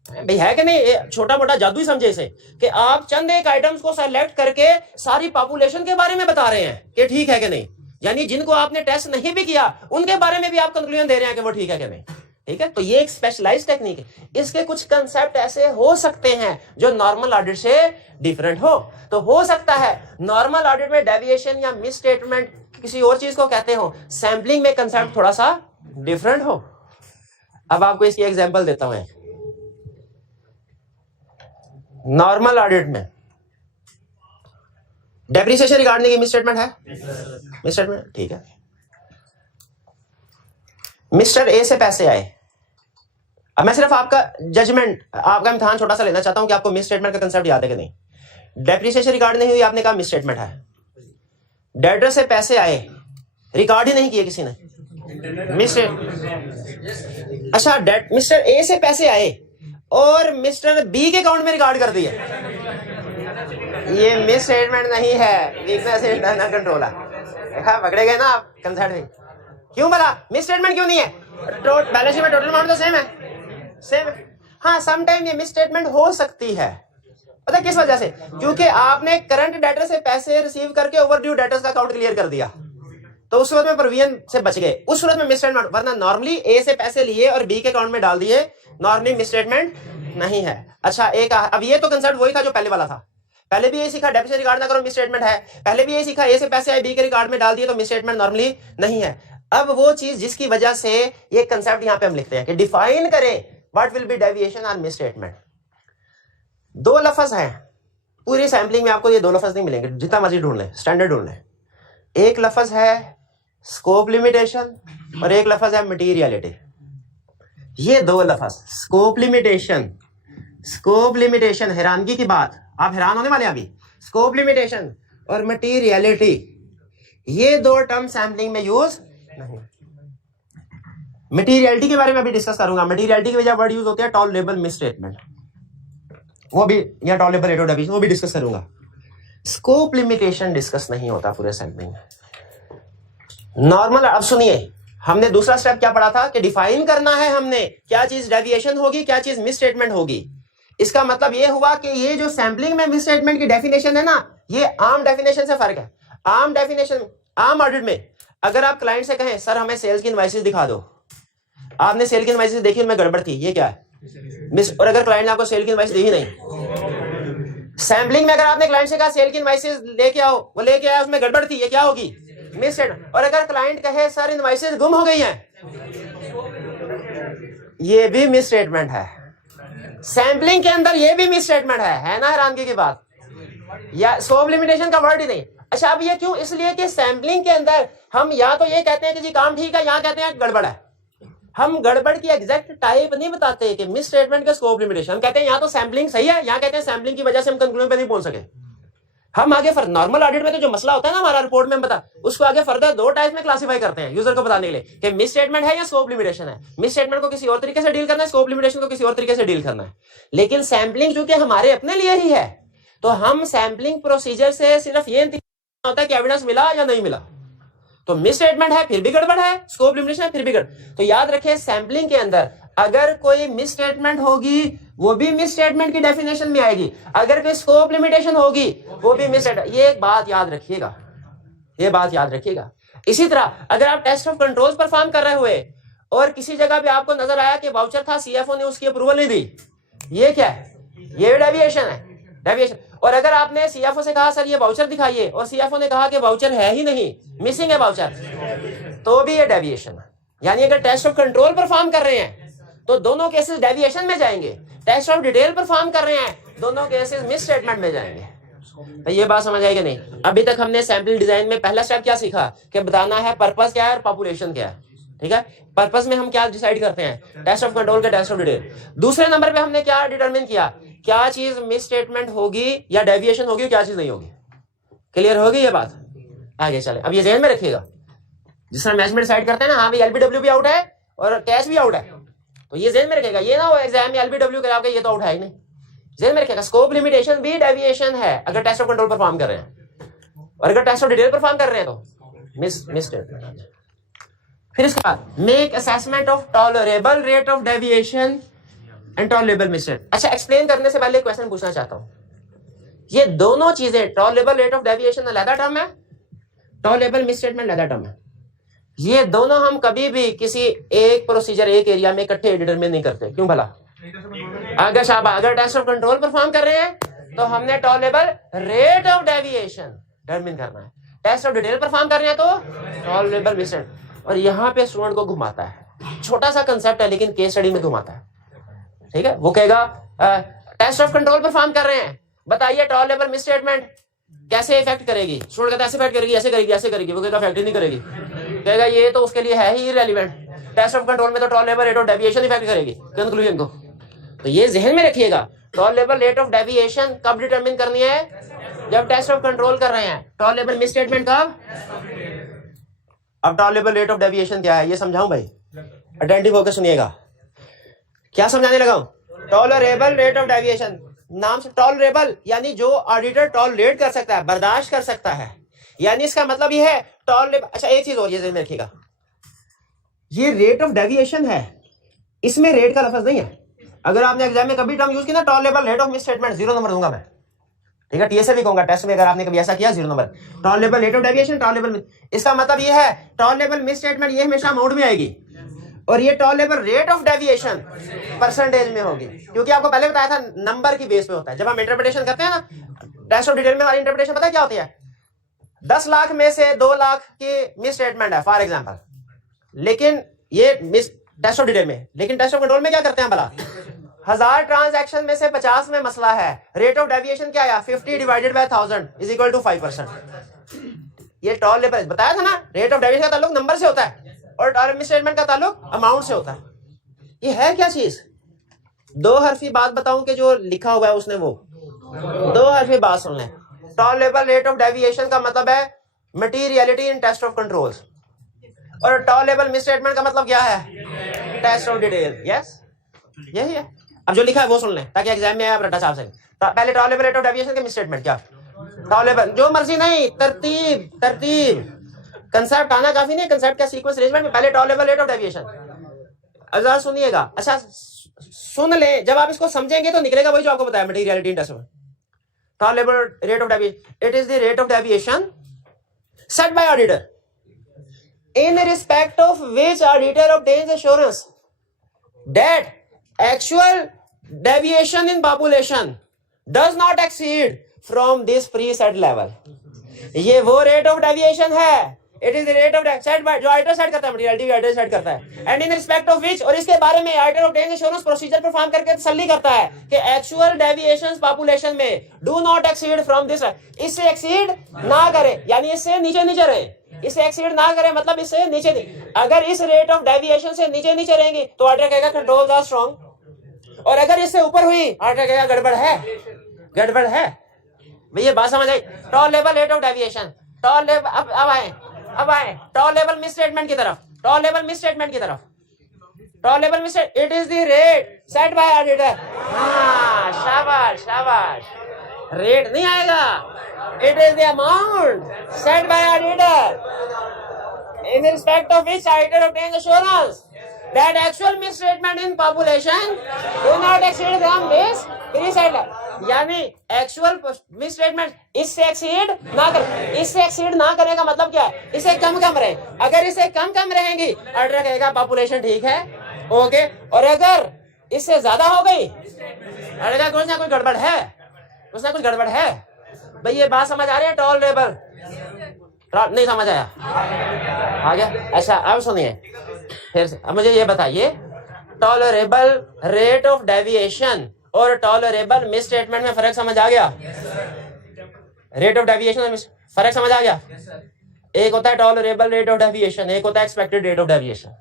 भाई, है कि नहीं। छोटा मोटा जादू ही समझे इसे कि आप चंद एक आइटम्स को सेलेक्ट करके सारी पॉपुलेशन के बारे में बता रहे हैं कि ठीक है कि नहीं। यानी जिनको आपने टेस्ट नहीं भी किया उनके बारे में भी आप कंक्लूजन दे रहे हैं कि वो ठीक है कि नहीं। ठीक है, तो ये एक स्पेशलाइज्ड टेक्निक है। इसके कुछ कंसेप्ट ऐसे हो सकते हैं जो नॉर्मल ऑडिट से डिफरेंट हो। तो हो सकता है नॉर्मल ऑडिट में डेविएशन या मिस स्टेटमेंट किसी और चीज को कहते हो, सैम्पलिंग में कंसेप्ट थोड़ा सा डिफरेंट हो। अब आपको इसकी एग्जांपल देता हूं। नॉर्मल ऑडिट में डेप्रिसिएशन रिगार्डिंग की मिस स्टेटमेंट है, मिस स्टेटमेंट, ठीक है। मिस्टर ए से पैसे आए। अब मैं सिर्फ आपका जजमेंट, आपका इम्तिहान छोटा सा लेना चाहता हूं कि आपको मिस स्टेटमेंट का कंसेप्ट याद है कि नहीं। डेप्रिसिएशन रिकॉर्ड नहीं हुई, आपने कहा मिस स्टेटमेंट है। डेटर से पैसे आए, रिकॉर्ड ही नहीं किए किसी ने, मिस। अच्छा, मिस्टर ए से पैसे आए और मिस्टर बी के अकाउंट में रिकॉर्ड कर दिए, ये मिस स्टेटमेंट नहीं है, वीकनेस इंटरनल कंट्रोल है। देखा, पकड़े गए ना आप कंसेप्ट में। क्यों बोला मिस स्टेटमेंट क्यों नहीं है? बैलेंस शीट में टोटल अमाउंट तो सेम है, सेम है। हाँ, सम टाइम ये मिस स्टेटमेंट हो सकती है, पता है किस वजह से? क्योंकि आपने करंट डेटर से पैसे रिसीव करके ओवरड्यू डेटर्स का अकाउंट क्लियर कर दिया, तो उस सूरत में प्रोविजन से बच गए, उस सूरत में मिस स्टेटमेंट। वरना नॉर्मली ए से पैसे लिए और बी के अकाउंट में डाल दिए, नॉर्मली मिस स्टेटमेंट नहीं है। अच्छा, एक अब ये तो कंसेप्ट वही था जो पहले वाला था। पहले भी ये सीखा डेप्रिसिएशन रिकॉर्ड ना करो मिस स्टेटमेंट है, पहले भी ये सीखा ए से पैसे आए बी के रिकॉर्ड में डाल दिए तो मिस स्टेटमेंट नॉर्मली नहीं है। अब वो चीज जिसकी वजह से ये कंसेप्ट यहां पे हम लिखते हैं कि डिफाइन करें what will be deviation on miss statement. दो लफ्ज हैं पूरी सैंपलिंग में, आपको ये दो लफ्ज नहीं मिलेंगे, जितना मर्जी ढूंढ लें, स्टैंडर्ड ढूंढ लें। एक लफ्ज है स्कोप लिमिटेशन और एक लफ्ज है मटीरियलिटी। ये दो लफ्ज स्कोप लिमिटेशन, स्कोप लिमिटेशन, हैरानगी की बात, आप हैरान होने वाले अभी, स्कोप लिमिटेशन और मटीरियलिटी, ये दो टर्म सैंपलिंग में यूज नहीं। मटीरियलिटी के बारे में अभी डिस्कस करूंगा। मटीरियलिटी की वजह वर्ड यूज होते हैं टॉलरेबल मिस स्टेटमेंट, वो भी, या टॉलरेबल रेट ऑफ डेविएशन, वो भी डिस्कस करूंगा। स्कोप लिमिटेशन डिस्कस नहीं होता पूरे सैंपलिंग में। नॉर्मल, अब सुनिए, हमने दूसरा स्टेप क्या पढ़ा था कि डिफाइन करना है हमने क्या चीज डेविएशन होगी, क्या चीज मिस स्टेटमेंट होगी। इसका मतलब ये हुआ कि ये जो सैंपलिंग में मिस स्टेटमेंट की डेफिनेशन है ना, ये आम डेफिनेशन से फर्क है। आम डेफिनेशन, आम ऑडिट में अगर आप क्लाइंट से कहें सर हमें सेल्स की इनवॉइसेस दिखा दो, आपने सेल की इनवॉइसेस देखी, उनमें गड़बड़ थी, ये क्या है? मिस। और अगर क्लाइंट ने आपको सेल की इनवॉइस दी ही नहीं, सैंपलिंग में अगर आपने क्लाइंट से कहा सेल की इनवॉइसेस लेके आओ, वो लेके आया, उसमें गड़बड़ थी, ये क्या होगी? Miss statement. और अगर क्लाइंट कहे सर इनवॉइसेस गुम हो गई हैं, ये भी मिस स्टेटमेंट है। सैंपलिंग के अंदर ये भी मिस स्टेटमेंट है ना, हैरानगी की बात। या स्कोप लिमिटेशन का वर्ड ही नहीं। अच्छा, अब ये क्यों? इसलिए कि सैंपलिंग के अंदर हम या तो ये कहते हैं कि जी काम ठीक है, यहां कहते हैं गड़बड़ है। हम गड़बड़ की एग्जैक्ट टाइप नहीं बताते कि मिस स्टेटमेंट का स्कोप लिमिटेशन। हम कहते हैं यहाँ तो सैंपलिंग सही है, यहाँ कहते हैं सैंपलिंग की वजह से हम कंक्लूजन पे नहीं पहुंच सके। हम आगे नॉर्मल ऑडिट में तो जो मसला होता है ना हमारा रिपोर्ट में हम बता, उसको आगे फर्दर दो टाइप में क्लासिफाई करते हैं यूजर को बताने के लिए कि मिस स्टेटमेंट है या स्कोप लिमिटेशन है। मिस स्टेटमेंट को किसी और तरीके से डील करना है, स्कोप लिमिटेशन को किसी और तरीके से डील करना है। लेकिन सैंपलिंग चूंकि हमारे अपने लिए ही है, तो हम सैंपलिंग प्रोसीजर से सिर्फ ये होता है कि एविडेंस मिला या नहीं मिला। तो मिस स्टेटमेंट है फिर भी गड़बड़ है, स्कोप लिमिटेशन है फिर भी गड़बड़। तो याद रखें सैंपलिंग के अंदर अगर कोई मिस स्टेटमेंट होगी वो भी मिस स्टेटमेंट की डेफिनेशन में आएगी, अगर कोई स्कोप लिमिटेशन होगी वो भी मिस स्टेटमेंट। ये एक बात याद रखिएगा, ये बात याद रखिएगा। इसी तरह अगर आप टेस्ट ऑफ कंट्रोल्स परफॉर्म कर रहे हुए और किसी जगह पे आपको नजर आया कि वाउचर था, सीएफओ ने उसकी अप्रूवल नहीं दी, ये क्या है? ये डेविएशन है, डेविएशन। और अगर आपने सीएफओ से कहा सर ये वाउचर दिखाइए और सीएफओ ने कहा कि वाउचर है ही नहीं, मिसिंग है वाउचर, तो भी ये डेविएशन है। यानी अगर टेस्ट ऑफ कंट्रोल परफॉर्म कर रहे हैं तो दोनों केसेस डेविएशन में जाएंगे, टेस्ट ऑफ डिटेल परफॉर्म कर रहे हैं दोनों केसेस मिस स्टेटमेंट में जाएंगे। तो ये बात समझ आएगी नहीं? अभी तक हमने सैंपल डिजाइन में पहला स्टेप क्या सीखा कि बताना है पर्पस क्या है और पॉपुलेशन क्या है। ठीक है, पर्पस में हम क्या डिसाइड करते हैं, टेस्ट ऑफ कंट्रोल के टेस्ट ऑफ डिटेल। दूसरे नंबर पे हमने क्या डिटरमिन किया, क्या चीज मिस स्टेटमेंट होगी या डेविएशन होगी, क्या चीज नहीं होगी। क्लियर होगी ये बात, आगे चले। अब ये ध्यान में रखिएगा, जिस तरह मैच में डिसाइड करते हैं ना, हाँ भाई एलबीडब्ल्यू भी आउट है और कैश भी आउट है, तो ये ध्यान में रखेगा, ये ना हो एग्जाम में एलबीडब्ल्यू करा के ये तो आउट है ही नहीं। ध्यान में रखेगा, स्कोप लिमिटेशन भी डेविएशन है अगर टेस्ट ऑफ कंट्रोल परफॉर्म कर रहे हैं, और अगर टेस्ट ऑफ डिटेल परफॉर्म कर रहे हैं तो मिस स्टेटमेंट। फिर इसके बाद make assessment of tolerable rate of deviation and tolerable misstatement. अच्छा, एक्सप्लेन करने से पहले क्वेश्चन पूछना चाहता हूं, ये दोनों चीजें टॉलरेबल रेट ऑफ डेविएशन अलग टर्म है, टॉलरेबल मिसस्टेटमेंट अलग टर्म है। ये दोनों हम कभी भी किसी एक प्रोसीजर एक एरिया में इकट्ठे डिटरमिन नहीं करते। क्यों भला? अगर टेस्ट ऑफ कंट्रोल परफॉर्म कर रहे हैं तो हमने tolerable rate of deviation determine करना है, टेस्ट ऑफ डिटेल परफॉर्म कर रहे हैं तो टॉलरेबल मिसस्टेटमेंट। और यहां पे स्टूडेंट को घुमाता है, छोटा सा कंसेप्ट है लेकिन केस स्टडी में घुमाता है, ठीक है। वो कहेगा टेस्ट ऑफ कंट्रोल परफॉर्म कर रहे हैं, बताइए टॉलरेबल मिसस्टेटमेंट कैसे इफेक्ट करेगी। स्टूडेंट कहता है ऐसे इफेक्ट करेगी, ऐसे करेगी, ऐसे करेगी, वो कहेगा इफेक्ट ही नहीं करेगी, कहेगा ये तो उसके लिए है ही इररिलेवेंट, टेस्ट ऑफ कंट्रोल में तो tolerable rate of deviation effect करेगी कंक्लूजन को। तो ये जहन में रखिएगा, टॉलरेबल रेट ऑफ डेविएशन कब डिटरमिन करनी है, जब टेस्ट ऑफ कंट्रोल कर रहे हैं। टॉलरेबल मिसस्टेटमेंट कब? अब टॉलरेबल रेट ऑफ डेविएशन क्या है ये समझाऊं भाई, अटेंटिव होकर सुनिएगा। क्या समझाने लगा हूं? टॉलरेबल रेट ऑफ डेविएशन, नाम से टॉलरेबल यानी जो ऑडिटर टॉलरेट कर सकता है, बर्दाश्त कर सकता है, यानी इसका मतलब ये है टॉलरेबल। अच्छा, एक चीज और ये ध्यान में रखिएगा, ये रेट ऑफ डेविएशन है, इसमें रेट का लफ्ज नहीं है। अगर आपने एग्जाम में कभी टर्म यूज की ना tolerable rate of misstatement, 0 number दूंगा मैं, ठीक है। टीएसए भी कहूंगा टेस्ट में, अगर आपने कभी ऐसा किया 0 number. Tolerable rate of deviation, tolerable, इसका मतलब ये है टॉलरेबल मिसस्टेटमेंट ये हमेशा अमाउंट में आएगी, और ये tolerable rate of deviation percentage में होगी, क्योंकि आपको पहले बताया था नंबर की बेस पे होता है। जब हम इंटरप्रिटेशन करते हैं ना टेस्ट ऑफ डिटेल में, हमारी इंटरप्रिटेशन पता है क्या होती है, 10 लाख में से 2 लाख की मिस स्टेटमेंट है फॉर एग्जांपल, लेकिन ये मिस टेस्ट ऑफ डिटेल में, लेकिन टेस्ट ऑफ कंट्रोल में क्या करते हैं भला, 1000 ट्रांजैक्शन में से 50 में मसला है, रेट ऑफ डेविएशन क्या आया, 50 divided by 1000 is equal to 5%। ये टॉलरेबल बताया था ना, रेट ऑफ डेविएशन का ताल्लुक नंबर से होता है और टॉलरेबल मिसस्टेटमेंट का ताल्लुक अमाउंट से होता है। ये है क्या चीज? 2 हरफी बात बताऊं कि जो लिखा हुआ है उसने वो 2 हरफी बात सुन लें। टॉलरेबल रेट ऑफ डेविएशन का मतलब है materiality in test of controls, और टॉलरेबल मिसस्टेटमेंट का मतलब क्या है, टेस्ट ऑफ डिटेल। यस, यही है। अब जो लिखा है वो सुन लें ताकि एग्जाम में आप रट्टा साहब से। पहले टॉलरेबल रेट ऑफ डेविएशन के मिसस्टेटमेंट क्या, टॉलरेबल जो मर्जी नहीं, तरतीब कंसेप्ट आना काफी नहीं, कंसेप्ट का सीक्वेंस अरेंजमेंट में पहले टॉलरेबल रेट ऑफ डेविएशन। अगर सुनिएगा, अच्छा सुन ले, जब आप इसको समझेंगे तो निकलेगा वही जो आपको बताया materiality in test of tolerable rate of deviation. It is the rate of deviation set by auditor in respect of which auditor obtains assurance that actual deviation in population does not exceed from this preset level। ये वो rate of deviation है, it is the rate of set by जो auditor set करता है, materiality auditor set करता है, and in respect of which, और इसके बारे में auditor obtains assurance procedure perform करके तसल्ली करता है कि actual deviations population में do not exceed from this, इससे exceed ना करे, यानी इससे नीचे रहे, इसे एक्सीड ना करें, मतलब इससे नीचे नहीं। अगर इस रेट ऑफ डेविएशन से नीचे रहेंगी तो ऑर्डर कहेगा कंट्रोल्स आर स्ट्रांग, और अगर इससे ऊपर हुई ऑर्डर कहेगा गड़बड़ है। भैया बात समझ आई? Tolerable rate of deviation, tolerable, अब आए टॉलरेबल मिसस्टेटमेंट की तरफ, tolerable misstatement it is the rate set by auditor. हाँ, शाबाश, रेट नहीं आएगा, it is the amount set by auditor in respect of which auditor obtains assurance that actual misstatement in population do not exceed from this preset level। यानी actual misstatement इससे exceed ना करे, इससे exceed ना करने का मतलब क्या है, इससे कम रहे। अगर इससे कम रहेंगी ऑर्डर कहेगा पॉपुलेशन ठीक है, ओके, और अगर इससे ज्यादा हो गई ऑर्डर कुछ ना कुछ गड़बड़ है। भाई ये बात समझ आ रही है? टॉलरेबल नहीं समझ आया? आ गया? अच्छा, अब सुनिए फिर से। अब मुझे ये बताइए, टॉलरेबल रेट ऑफ डेविएशन और टॉलरेबल मिसस्टेटमेंट में फर्क समझ आ गया? रेट ऑफ डेविएशन में फर्क समझ आ गया? एक होता है टॉलरेबल रेट ऑफ डेविएशन, एक होता है एक्सपेक्टेड रेट ऑफ डेविएशन।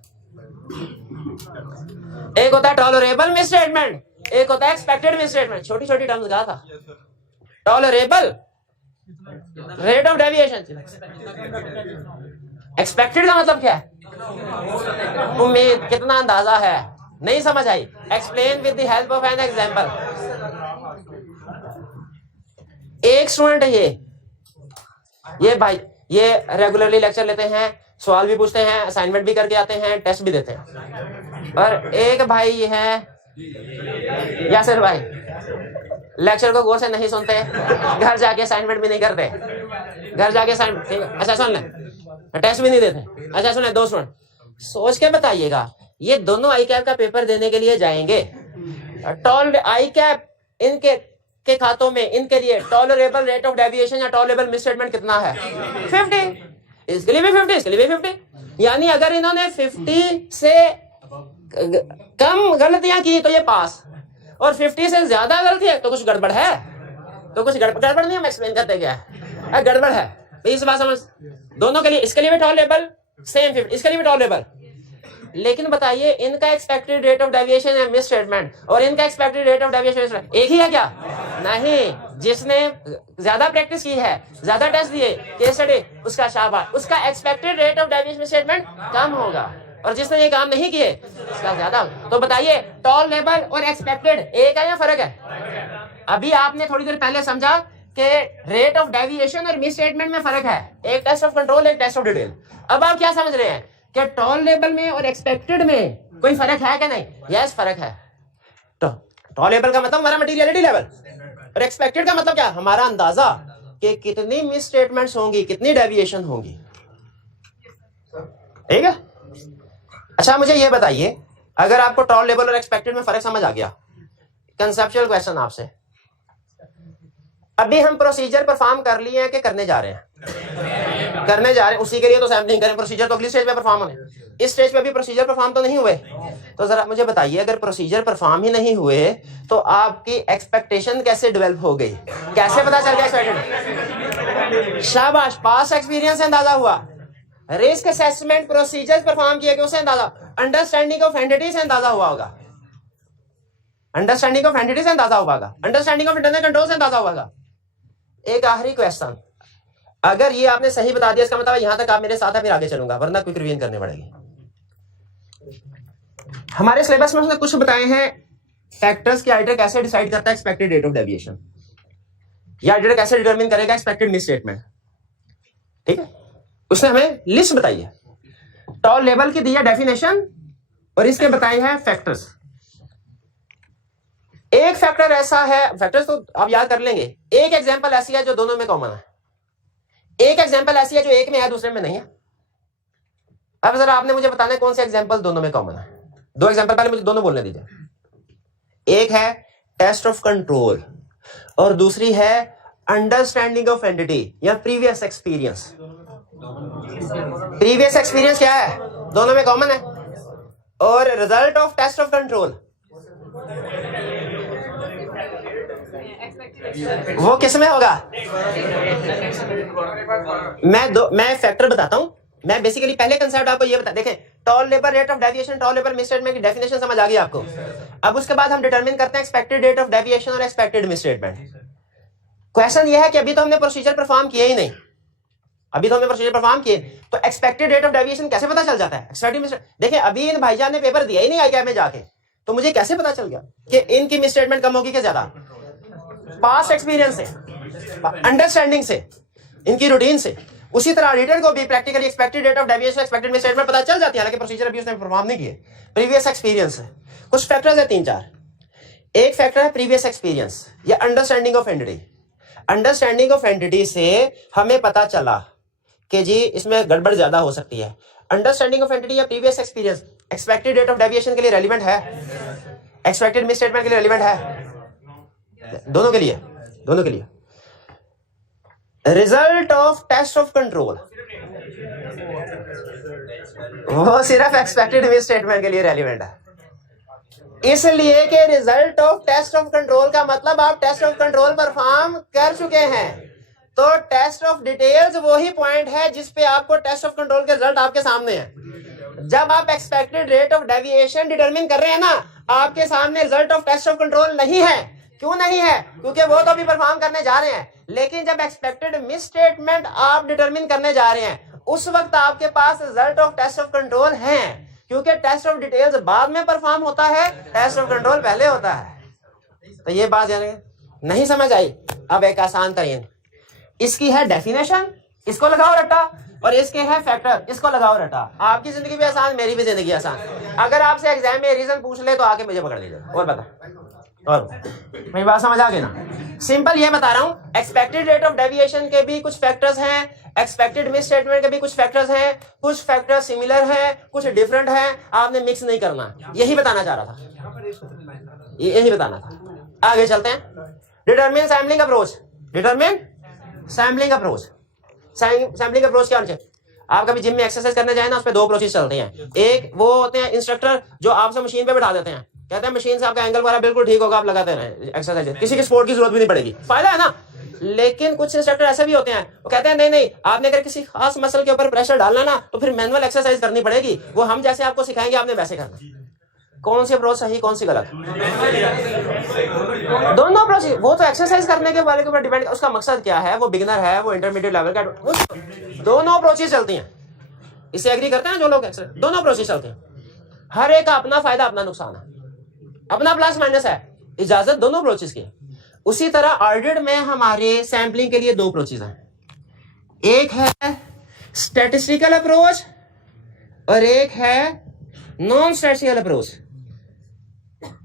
एक होता है टॉलरेबल मिसस्टेटमेंट, एक होता है एक्सपेक्टेड मिसस्टेटमेंट। छोटी छोटी टर्म्स कहा था। Tolerable rate of deviation, expected का मतलब क्या है? उम्मीद, कितना अंदाजा है। नहीं समझ आई? Explain with the help of an example. एक स्टूडेंट है ये भाई, ये रेगुलरली लेक्चर लेते हैं, सवाल भी पूछते हैं, असाइनमेंट भी करके आते हैं, टेस्ट भी देते हैं। और एक भाई ये है यासिर भाई, लेक्चर को गौर से नहीं सुनते, घर जाके असाइनमेंट भी नहीं करते, घर जाके असाइनमेंट, ठीक है अच्छा सुन ले, टेस्ट भी नहीं देते। अच्छा सुन ले, दो स्टूडेंट सोच के बताइएगा, ये दोनों आई कैप का पेपर देने के लिए जाएंगे। टॉल आई कैप इनके के खातों में इनके लिए टॉलरेबल रेट ऑफ डेविएशन या टॉलरेबल मिसस्टेटमेंट कितना है? 50। इसके लिए भी 50, इसके लिए भी 50। यानी अगर इन्होंने 50 से कम गलतियां की तो ये पास, और 50 से ज्यादा गलती है तो कुछ गड़बड़ है। तो कुछ गड़बड़ नहीं, हम एक्सप्लेन करते क्या है, गड़बड़ है। इस बात समझ, दोनों के लिए, इसके लिए भी टॉलरेबल सेम 50, इसके लिए भी टॉलरेबल। लेकिन बताइए इनका एक्सपेक्टेड रेट ऑफ डेविएशन है मिस स्टेटमेंट, और इनका एक्सपेक्टेड रेट ऑफ डेविएशन एक ही है क्या? नहीं। जिसने ज्यादा प्रैक्टिस की है, ज्यादा टेस्ट दिए, केस स्टडी, उसका शाबाश, उसका expected rate of deviation statement कम होगा, और जिसने ये काम नहीं किए उसका ज्यादा। तो बताइए टॉलरेबल और एक्सपेक्टेड एक है या फर्क है? अभी आपने थोड़ी देर पहले समझा कि रेट ऑफ डेविएशन और मिस स्टेटमेंट में फर्क है, एक टेस्ट ऑफ कंट्रोल, एक टेस्ट ऑफ डिटेल। अब आप क्या समझ रहे हैं कि टॉलरेबल में और एक्सपेक्टेड में कोई फर्क है क्या? नहीं, यस फर्क है। तो टॉलरेबल का मतलब हमारा मटेरियलिटी लेवल, और एक्सपेक्टेड का मतलब क्या? हमारा अंदाजा कि कितनी मिस स्टेटमेंट्स होंगी, कितनी डेविएशन होंगी। ठीक है। अच्छा मुझे ये बताइए, अगर आपको टॉलरेबल और एक्सपेक्टेड में फर्क समझ आ गया, कंसेप्चुअल क्वेश्चन आपसे, अभी हम प्रोसीजर परफॉर्म कर लिए हैं कि करने जा रहे हैं? करने जा रहे हैं, उसी के लिए तो सैम्पलिंग करें। प्रोसीजर तो अगली स्टेज पे परफॉर्म होने, इस स्टेज पे भी प्रोसीजर परफॉर्म तो नहीं हुए। तो जरा मुझे बताइए, अगर प्रोसीजर परफॉर्म ही नहीं हुए तो आपकी एक्सपेक्टेशन कैसे डेवलप हो गई? कैसे पता चल गया एक्सपेक्टेड? शाबाश, पास एक्सपीरियंस से अंदाजा हुआ, रिस्क असेसमेंट प्रोसीजर्स परफॉर्म किए गए उससे अंदाजा, अंडरस्टैंडिंग ऑफ एंटिटी से अंदाजा हुआ होगा, अंडरस्टैंडिंग ऑफ एंटिटी से अंदाजा हुआ होगा, अंडरस्टैंडिंग ऑफ इंटरनल कंट्रोल से अंदाजा हुआ होगा। एक आखिरी क्वेश्चन, अगर ये आपने सही बता दिया, इसका मतलब यहां तक आप मेरे साथ है, फिर आगे चलूंगा, वरना क्विक रिवीजन करनी पड़ेगी। हमारे सिलेबस में उसने कुछ बताए हैं फैक्टर्स कि आइटर कैसे डिसाइड करता है एक्सपेक्टेड रेट ऑफ डेविएशन, या आइटर कैसे डिटरमिन करेगा एक्सपेक्टेड मिस स्टेटमेंट। ठीक है, उसने हमें लिस्ट बताई है, टॉलरेबल की दी है डेफिनेशन, और इसके बताए हैं फैक्टर्स। एक फैक्टर ऐसा है, फैक्टर्स तो आप याद कर लेंगे, एक एग्जांपल ऐसी है जो दोनों में कॉमन है, एक एग्जांपल ऐसी है जो एक में है दूसरे में नहीं है। अब जरा आपने मुझे बताना है कौन से एग्जांपल दोनों में कॉमन है। दो एग्जांपल पहले मुझे दोनों बोलने दीजिए। एक है टेस्ट ऑफ कंट्रोल और दूसरी है अंडरस्टैंडिंग ऑफ एंटिटी या प्रीवियस एक्सपीरियंस। प्रीवियस एक्सपीरियंस क्या है? दोनों में कॉमन है। और result of test of control वो किस में होगा? मैं फैक्टर बताता हूं। मैं बेसिकली पहले कंसेप्ट आपको ये बता, देखें tolerable rate of deviation, tolerable miss statement की डेफिनेशन समझ आ गई आपको। अब उसके बाद हम डिटरमिन करते हैं एक्सपेक्टेड रेट ऑफ डेविएशन और एक्सपेक्टेड मिस स्टेटमेंट। क्वेश्चन ये है कि अभी तो हमने प्रोसीजर परफॉर्म किए ही नहीं, अभी तो हमने प्रोसीजर परफॉर्म किए, तो एक्सपेक्टेड रेट ऑफ डेविएशन कैसे पता चल जाता है? एक्सपेक्टेड मिस, देखिए अभी इन भाईजान ने पेपर दिया ही नहीं आईकैप में जाके, तो मुझे कैसे पता चल गया कि इनकी मिस स्टेटमेंट कम होगी कि ज्यादा? पास्ट एक्सपीरियंस से, अंडरस्टैंडिंग से, इनकी रूटीन से। उसी तरह ऑडिटर को भी practically expected rate of deviation, expected miss statement पता चल जाती है, हालांकि प्रोसीजर अभी उसने परफॉर्म नहीं किए। प्रीवियस एक्सपीरियंस है, कुछ फैक्टर्स है 3-4। एक फैक्टर है प्रीवियस एक्सपीरियंस या understanding of entity. Understanding of entity से हमें पता चला कि जी इसमें गड़बड़ ज्यादा हो सकती है। अंडरस्टैंडिंग ऑफ एंटिटी या previous experience expected rate of deviation के लिए रेलिवेंट है, एक्सपेक्टेड मिस स्टेटमेंट के लिए रेलिवेंट है, दोनों के लिए, दोनों के लिए। Result of test of control वो सिर्फ एक्सपेक्टेड मिस स्टेटमेंट के लिए रेलिवेंट है, इसलिए कि result of test of control का मतलब आप टेस्ट ऑफ कंट्रोल परफॉर्म कर चुके हैं। तो टेस्ट ऑफ डिटेल्स वही पॉइंट है जिस पे आपको टेस्ट ऑफ कंट्रोल के रिजल्ट आपके सामने है। जब आप expected rate of deviation determine कर रहे हैं ना, आपके सामने result of test of control नहीं है। क्यों नहीं है? क्योंकि वो तो अभी परफॉर्म करने जा रहे हैं। लेकिन जब एक्सपेक्टेड मिस स्टेटमेंट आप डिटरमिन करने जा रहे हैं, उस वक्त आपके पास result of test of control है, क्योंकि टेस्ट ऑफ डिटेल्स बाद में परफॉर्म होता है, टेस्ट ऑफ कंट्रोल पहले होता है। तो ये बात यानी नहीं समझ आई? अब एक आसान तरीन, इसकी है डेफिनेशन, इसको लगाओ रट्टा, और इसके है फैक्टर, इसको लगाओ रट्टा। आपकी जिंदगी भी आसान, मेरी भी जिंदगी आसान। अगर आपसे एग्जाम में रीजन पूछ ले तो आके मुझे पकड़ लीजिए। और बता, और मेरी बात समझ आ गई ना? सिंपल ये बता रहा हूं, एक्सपेक्टेड रेट ऑफ डेविएशन के भी कुछ फैक्टर्स हैं, एक्सपेक्टेड मिस स्टेटमेंट के भी कुछ फैक्टर्स हैं, कुछ फैक्टर सिमिलर हैं, कुछ डिफरेंट हैं, आपने मिक्स नहीं करना। यही बताना चाह रहा था, यही बताना था। आगे चलते हैं। Determine sampling approach. Determine sampling approach. Sampling approach क्या होना चाहिए? आप कभी जिम में एक्सरसाइज करने जाए ना, उस पर दो अप्रोचेस चलते हैं। एक वो होते हैं इंस्ट्रक्टर जो आपसे मशीन पे बैठा देते हैं, कहते हैं मशीन से आपका एंगल वगैरह बिल्कुल ठीक होगा, आप लगाते रहें एक्सरसाइज, किसी की सपोर्ट की जरूरत भी नहीं पड़ेगी, फायदा है ना। लेकिन कुछ इंस्ट्रक्टर ऐसे भी होते हैं, वो कहते हैं नहीं नहीं, आपने अगर किसी खास मसल के ऊपर प्रेशर डालना ना तो फिर मैनुअल एक्सरसाइज करनी पड़ेगी, वो हम जैसे आपको सिखाएंगे आपने वैसे करना। कौन सी अप्रोच सही, कौन सी गलत? दोनों अप्रोच। वो तो एक्सरसाइज करने के बारे के ऊपर डिपेंड, उसका मकसद क्या है, वो बिगिनर है, वो इंटरमीडिएट लेवल का, दोनों अप्रोचेस चलती हैं। इससे एग्री करते हैं जो लोग? दोनों अप्रोचेस चलते हैं, हर एक का अपना फायदा अपना नुकसान है, अपना प्लस माइनस है, इजाजत दोनों अप्रोचेस की। उसी तरह ऑडिट में हमारे सैंपलिंग के लिए दो अप्रोचेस हैं, एक है स्टैटिस्टिकल अप्रोच और एक है non statistical approach.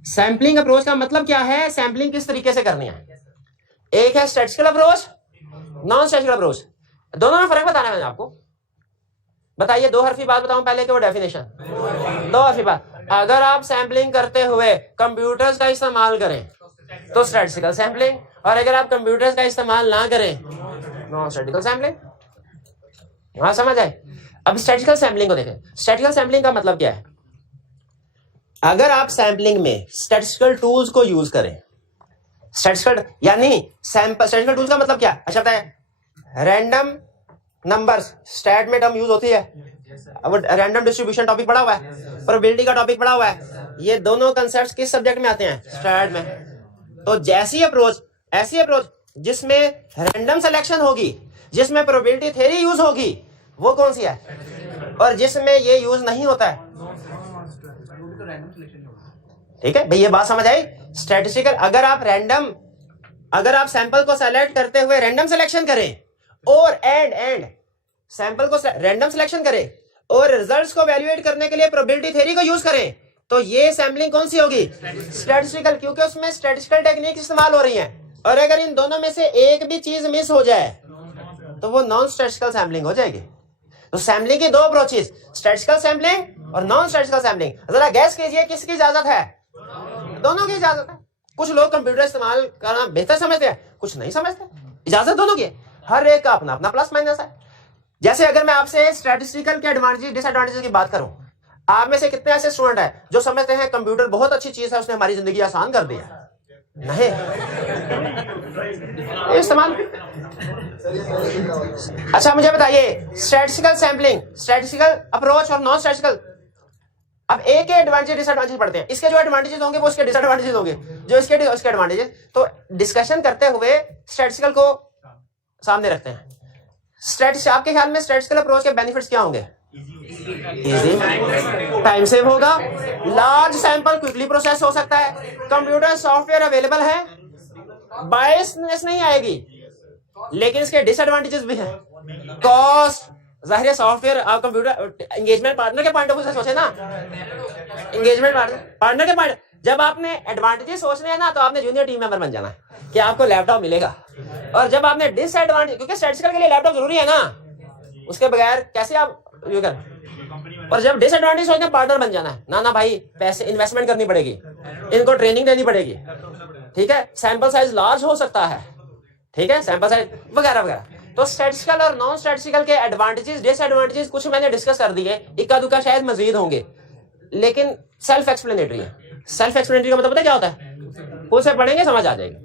Sampling approach का मतलब क्या है, सैंपलिंग किस तरीके से करनी है। एक है statistical approach, non statistical approach. दोनों में फर्क बताना है मैंने आपको। बताइए, दो हरफी बात बताऊं पहले कि वो डेफिनेशन। दो हरफी बात, अगर आप सैंपलिंग करते हुए कंप्यूटर्स का इस्तेमाल करें तो स्टैटिस्टिकल सैंपलिंग, और अगर आप कंप्यूटर्स का इस्तेमाल ना करें नॉन स्टैटिस्टिकल सैंपलिंग। हाँ समझ आए? अब स्टैटिस्टिकल सैंपलिंग को देखें। स्टैटिस्टिकल सैंपलिंग का मतलब क्या है? अगर आप सैंपलिंग में स्टैटिस्टिकल टूल्स को यूज करें, स्टैटिस्टिकल यानी सैंपल, स्टैटिस्टिकल टूल्स का मतलब क्या? अच्छा बताए, रैंडम नंबर्स स्टैट में टर्म यूज होती है, अब रैंडम डिस्ट्रीब्यूशन टॉपिक पढ़ा हुआ है, प्रोबेबिलिटी का टॉपिक पढ़ा हुआ है, ये दोनों कंसेप्ट्स किस सब्जेक्ट में आते हैं? स्टैट में। तो जैसी अप्रोच, ऐसी अप्रोच जिसमें रैंडम सिलेक्शन होगी, जिसमें प्रोबेबिलिटी थ्योरी यूज होगी, वो कौन सी है? और जिसमें ये यूज नहीं होता है, ठीक है भाई, ये बात समझ आई? स्टैटिस्टिकल, अगर आप रैंडम, अगर आप सैंपल को सेलेक्ट करते हुए रैंडम सिलेक्शन करें और एंड सैंपल को रैंडम सिलेक्शन करें और रिजल्ट्स को वैल्यूएट करने के लिए प्रोबेबिलिटी थ्योरी को यूज करें, तो ये सैंपलिंग कौन सी होगी? स्टैटिस्टिकल, क्योंकि उसमें स्टैटिस्टिकल टेक्निक इस्तेमाल हो रही है। और अगर इन दोनों में से एक भी चीज मिस हो जाए तो वो नॉन स्टैटिस्टिकल सैंपलिंग हो जाएगी। तो सैंपलिंग की दो अप्रोचेस, स्टैटिस्टिकल सैंपलिंग और नॉन स्टैटिस्टिकल सैंपलिंग। जरा गैस कीजिए किसकी इजाजत है? दोनों की इजाजत है। कुछ लोग कंप्यूटर इस्तेमाल करना बेहतर समझते हैं, कुछ नहीं समझते, इजाजत दोनों की है, हर एक का अपना अपना प्लस माइनस है। जैसे अगर मैं आपसे स्टैटिस्टिकल के एडवांटेज डिसएडवांटेज की बात करूं, आप में से कितने ऐसे स्टूडेंट हैं जो समझते हैं कंप्यूटर बहुत अच्छी चीज है, उसने हमारी जिंदगी आसान कर दी है? नहीं, इस्तेमाल। अच्छा मुझे बताइए, स्टैटिस्टिकल सैंपलिंग, स्टैटिस्टिकल अप्रोच और नॉन स्टैटिस्टिकल, अब एक के एडवांटेज डिसएडवांटेज पढ़ते हैं। इसके जो एडवांटेजेस होंगे वो इसके डिसएडवांटेजेस होंगे, जो इसके एडवांटेजेस। तो डिस्कशन करते हुए स्टैटिस्टिकल को सामने रखते हैं। स्टैटिस्टिकल, आपके ख्याल में स्टैटिस्टिकल अप्रोच के बेनिफिट्स क्या होंगे? इजी, टाइम सेव होगा, लार्ज सैंपल क्विकली प्रोसेस हो सकता है, कंप्यूटर सॉफ्टवेयर अवेलेबल है, बायसनेस नहीं आएगी। लेकिन इसके डिसएडवांटेजेस भी हैं। कॉस्ट, जाहिर है सॉफ्टवेयर, आप कंप्यूटर एंगेजमेंट पार्टनर के पॉइंट ऑफ व्यू से सोचे ना, एंगेजमेंट पार्टनर के पॉइंट, जब आपने एडवांटेजेस सोचने हैं ना तो आपने जूनियर टीम मेंबर बन जाना है कि आपको लैपटॉप मिलेगा। और जब आपने डिसएडवांटेज, क्योंकि स्टैटिस्टिकल के लिए लैपटॉप जरूरी है ना, उसके बगैर कैसे आप ये कर। और जब डिसएडवांटेज सोचते हैं पार्टनर बन जाना है, ना भाई पैसे इन्वेस्टमेंट करनी पड़ेगी, इनको ट्रेनिंग देनी पड़ेगी, ठीक है, सैंपल साइज लार्ज हो सकता है, ठीक है, सैंपल साइज वगैरह वगैरह। तो स्टैटिस्टिकल और नॉन स्टैटिस्टिकल के एडवांटेजेस डिसएडवांटेजेस कुछ मैंने डिस्कस कर दिए, इक्का दुक्का शायद मजीद होंगे, लेकिन सेल्फ एक्सप्लेनेटरी है। सेल्फ एक्सप्लेनेटरी का मतलब पता क्या होता है? खुद से पढ़ेंगे समझ आ जाएगी,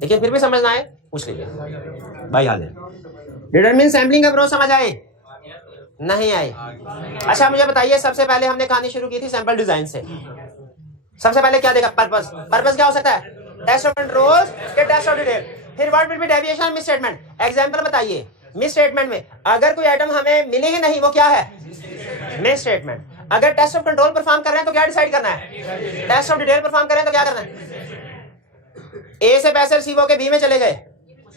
लेकिन फिर भी समझना है पूछ लीजिए भाई। हाल डिटरमिन सैंपलिंग अप्रोच समझ आए? नहीं आई। अच्छा मुझे बताइए, सबसे पहले हमने कहानी शुरू की थी सैंपल डिजाइन से। सबसे पहले क्या देखा? पर्पस। पर्पस क्या हो सकता है? टेस्ट ऑफ कंट्रोल्स के टेस्ट ऑफ डिटेल। फिर what will be deviation, miss statement. Example बताइए, मिस स्टेटमेंट में अगर कोई आइटम हमें मिली ही नहीं, वो क्या है? Miss statement. अगर टेस्ट ऑफ कंट्रोल परफॉर्म कर रहे हैं तो क्या डिसाइड करना है? टेस्ट ऑफ डिटेल परफॉर्म कर रहे हैं तो क्या करना है? ए से पैसे रिसीव होके बी में चले गए,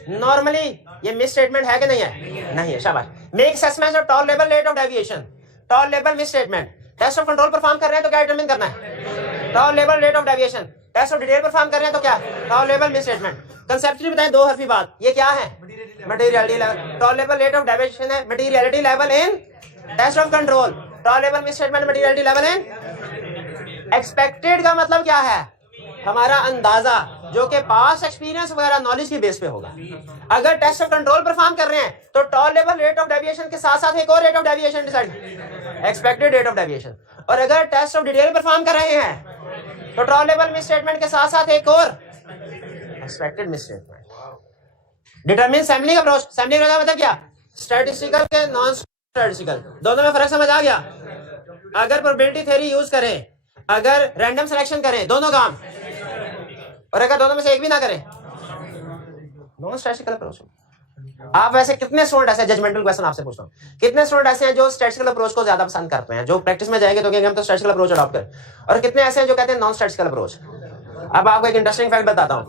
नॉर्मली ये मिस स्टेटमेंट है कि नहीं है? नहीं है, शाबाश। Make assessment of tolerable rate of deviation, tolerable misstatement. Test of control perform कर रहे हैं तो क्या डिटरमिन करना है? Tolerable rate of deviation. Test of detail perform कर रहे हैं तो क्या? Tolerable miss statement. कंसेप्चुअली बताएं, दो हरफी बात, ये क्या है? Materiality level. Tolerable rate of deviation है materiality level in test of control. Tolerable misstatement materiality level in. Expected का मतलब क्या है? हमारा अंदाजा, जो कि पास एक्सपीरियंस वगैरह नॉलेज की बेस पे होगा। अगर टेस्ट ऑफ कंट्रोल परफॉर्म कर रहे हैं तो टॉलरेबल रेट ऑफ डेविएशन के साथ साथ एक और rate of deviation decide, expected rate of deviation. और अगर टेस्ट ऑफ डिटेल परफॉर्म कर रहे हैं तो टॉलरेबल मिस स्टेटमेंट के साथ साथ एक और expected miss statement. Determine sampling approach. Sampling का मतलब क्या? स्टैटिस्टिकल के नॉन स्टैटिस्टिकल, दोनों में फर्क समझ आ गया? अगर प्रोबेबिलिटी थ्योरी यूज करें, अगर रैंडम सिलेक्शन करें, दोनों काम, और अगर दोनों में से एक भी ना करें, दोनों स्टैटिस्टिकल अप्रोच। आप वैसे कितने स्टूडेंट ऐसे, जजमेंटल क्वेश्चन आपसे पूछता हूं, कितने स्टूडेंट ऐसे हैं जो स्टैटिस्टिकल अप्रोच को ज्यादा पसंद करते हैं, जो प्रैक्टिस में जाएंगे तो कहेंगे हम तो स्टैटिस्टिकल अप्रोच अडॉप्ट करें, और कितने ऐसे हैं जो कहते हैं नॉन स्टैटिस्टिकल अप्रोच? अब आपको एक इंटरेस्टिंग फैक्ट बताता हूं,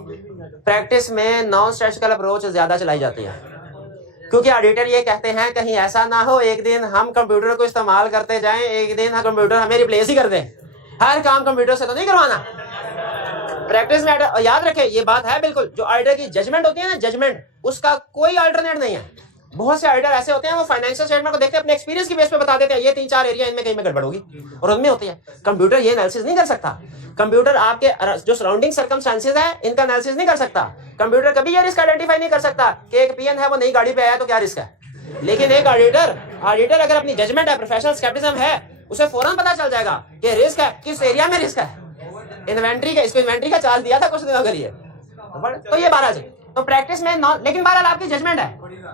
प्रैक्टिस में नॉन स्टैटिस्टिकल अप्रोच ज्यादा चलाई जाती है, क्योंकि ऑडिटर ये कहते हैं कहीं ऐसा ना हो एक दिन हम कंप्यूटर को इस्तेमाल करते जाएं, एक दिन कंप्यूटर हमें रिप्लेस ही कर दे। हर काम कंप्यूटर से तो नहीं करवाना। प्रैक्टिस में याद रखें, ये बात है बिल्कुल, जो ऑडिटर की जजमेंट होती है ना, जजमेंट, उसका कोई अल्टरनेट नहीं है। बहुत से ऑडिटर ऐसे होते हैं, वो फाइनेंशियल स्टेटमेंट को देखते हैं, अपने एक्सपीरियंस की बेस पे बता देते हैं, ये 3-4 एरिया इनमें कहीं में गड़बड़ होगी, और उनमें होती है। कंप्यूटर ये एनालिसिस नहीं कर सकता। कंप्यूटर आपके जो सराउंडिंग सर्कमस्टेंसेस है, इनका एनालिसिस नहीं कर सकता। कंप्यूटर कभी ये रिस्क आइडेंटिफाई नहीं कर सकता कि एक पीएन है वो नई गाड़ी पे आया तो क्या रिस्क है। लेकिन एक ऑडिटर अगर अपनी जजमेंट है, प्रोफेशनल स्केप्टिज्म है, उसे फौरन पता चल जाएगा कि रिस्क है, किस एरिया में रिस्क है। इन्वेंट्री का, इसको इन्वेंट्री का चार्ज दिया था कुछ दिनों के लिए, तो ये 12 से तो प्रैक्टिस में नॉन, लेकिन बहरहाल आपकी जजमेंट है,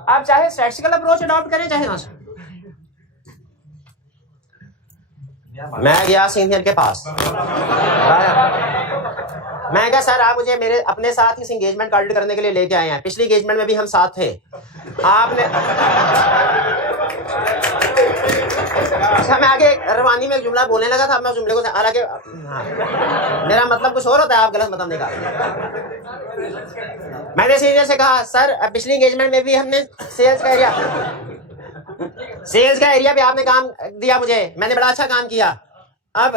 आप चाहे स्टैटिस्टिकल अप्रोच अडॉप्ट करें चाहे ना। मैं गया सीनियर के पास, मैं कहा सर आप मुझे मेरे अपने साथ इस एंगेजमेंट का ऑडिट करने के लिए लेके आए हैं, पिछली एंगेजमेंट में भी हम साथ थे, आपने अच्छा मैं आगे रवानी में एक जुमला बोलने लगा था, मैं उस जुमले को, हालांकि मेरा मतलब कुछ और होता है, आप गलत मतलब निकाल। मैंने सीनियर से कहा सर पिछली एंगेजमेंट में भी हमने सेल्स का एरिया पे आपने काम दिया मुझे, मैंने बड़ा अच्छा काम किया, अब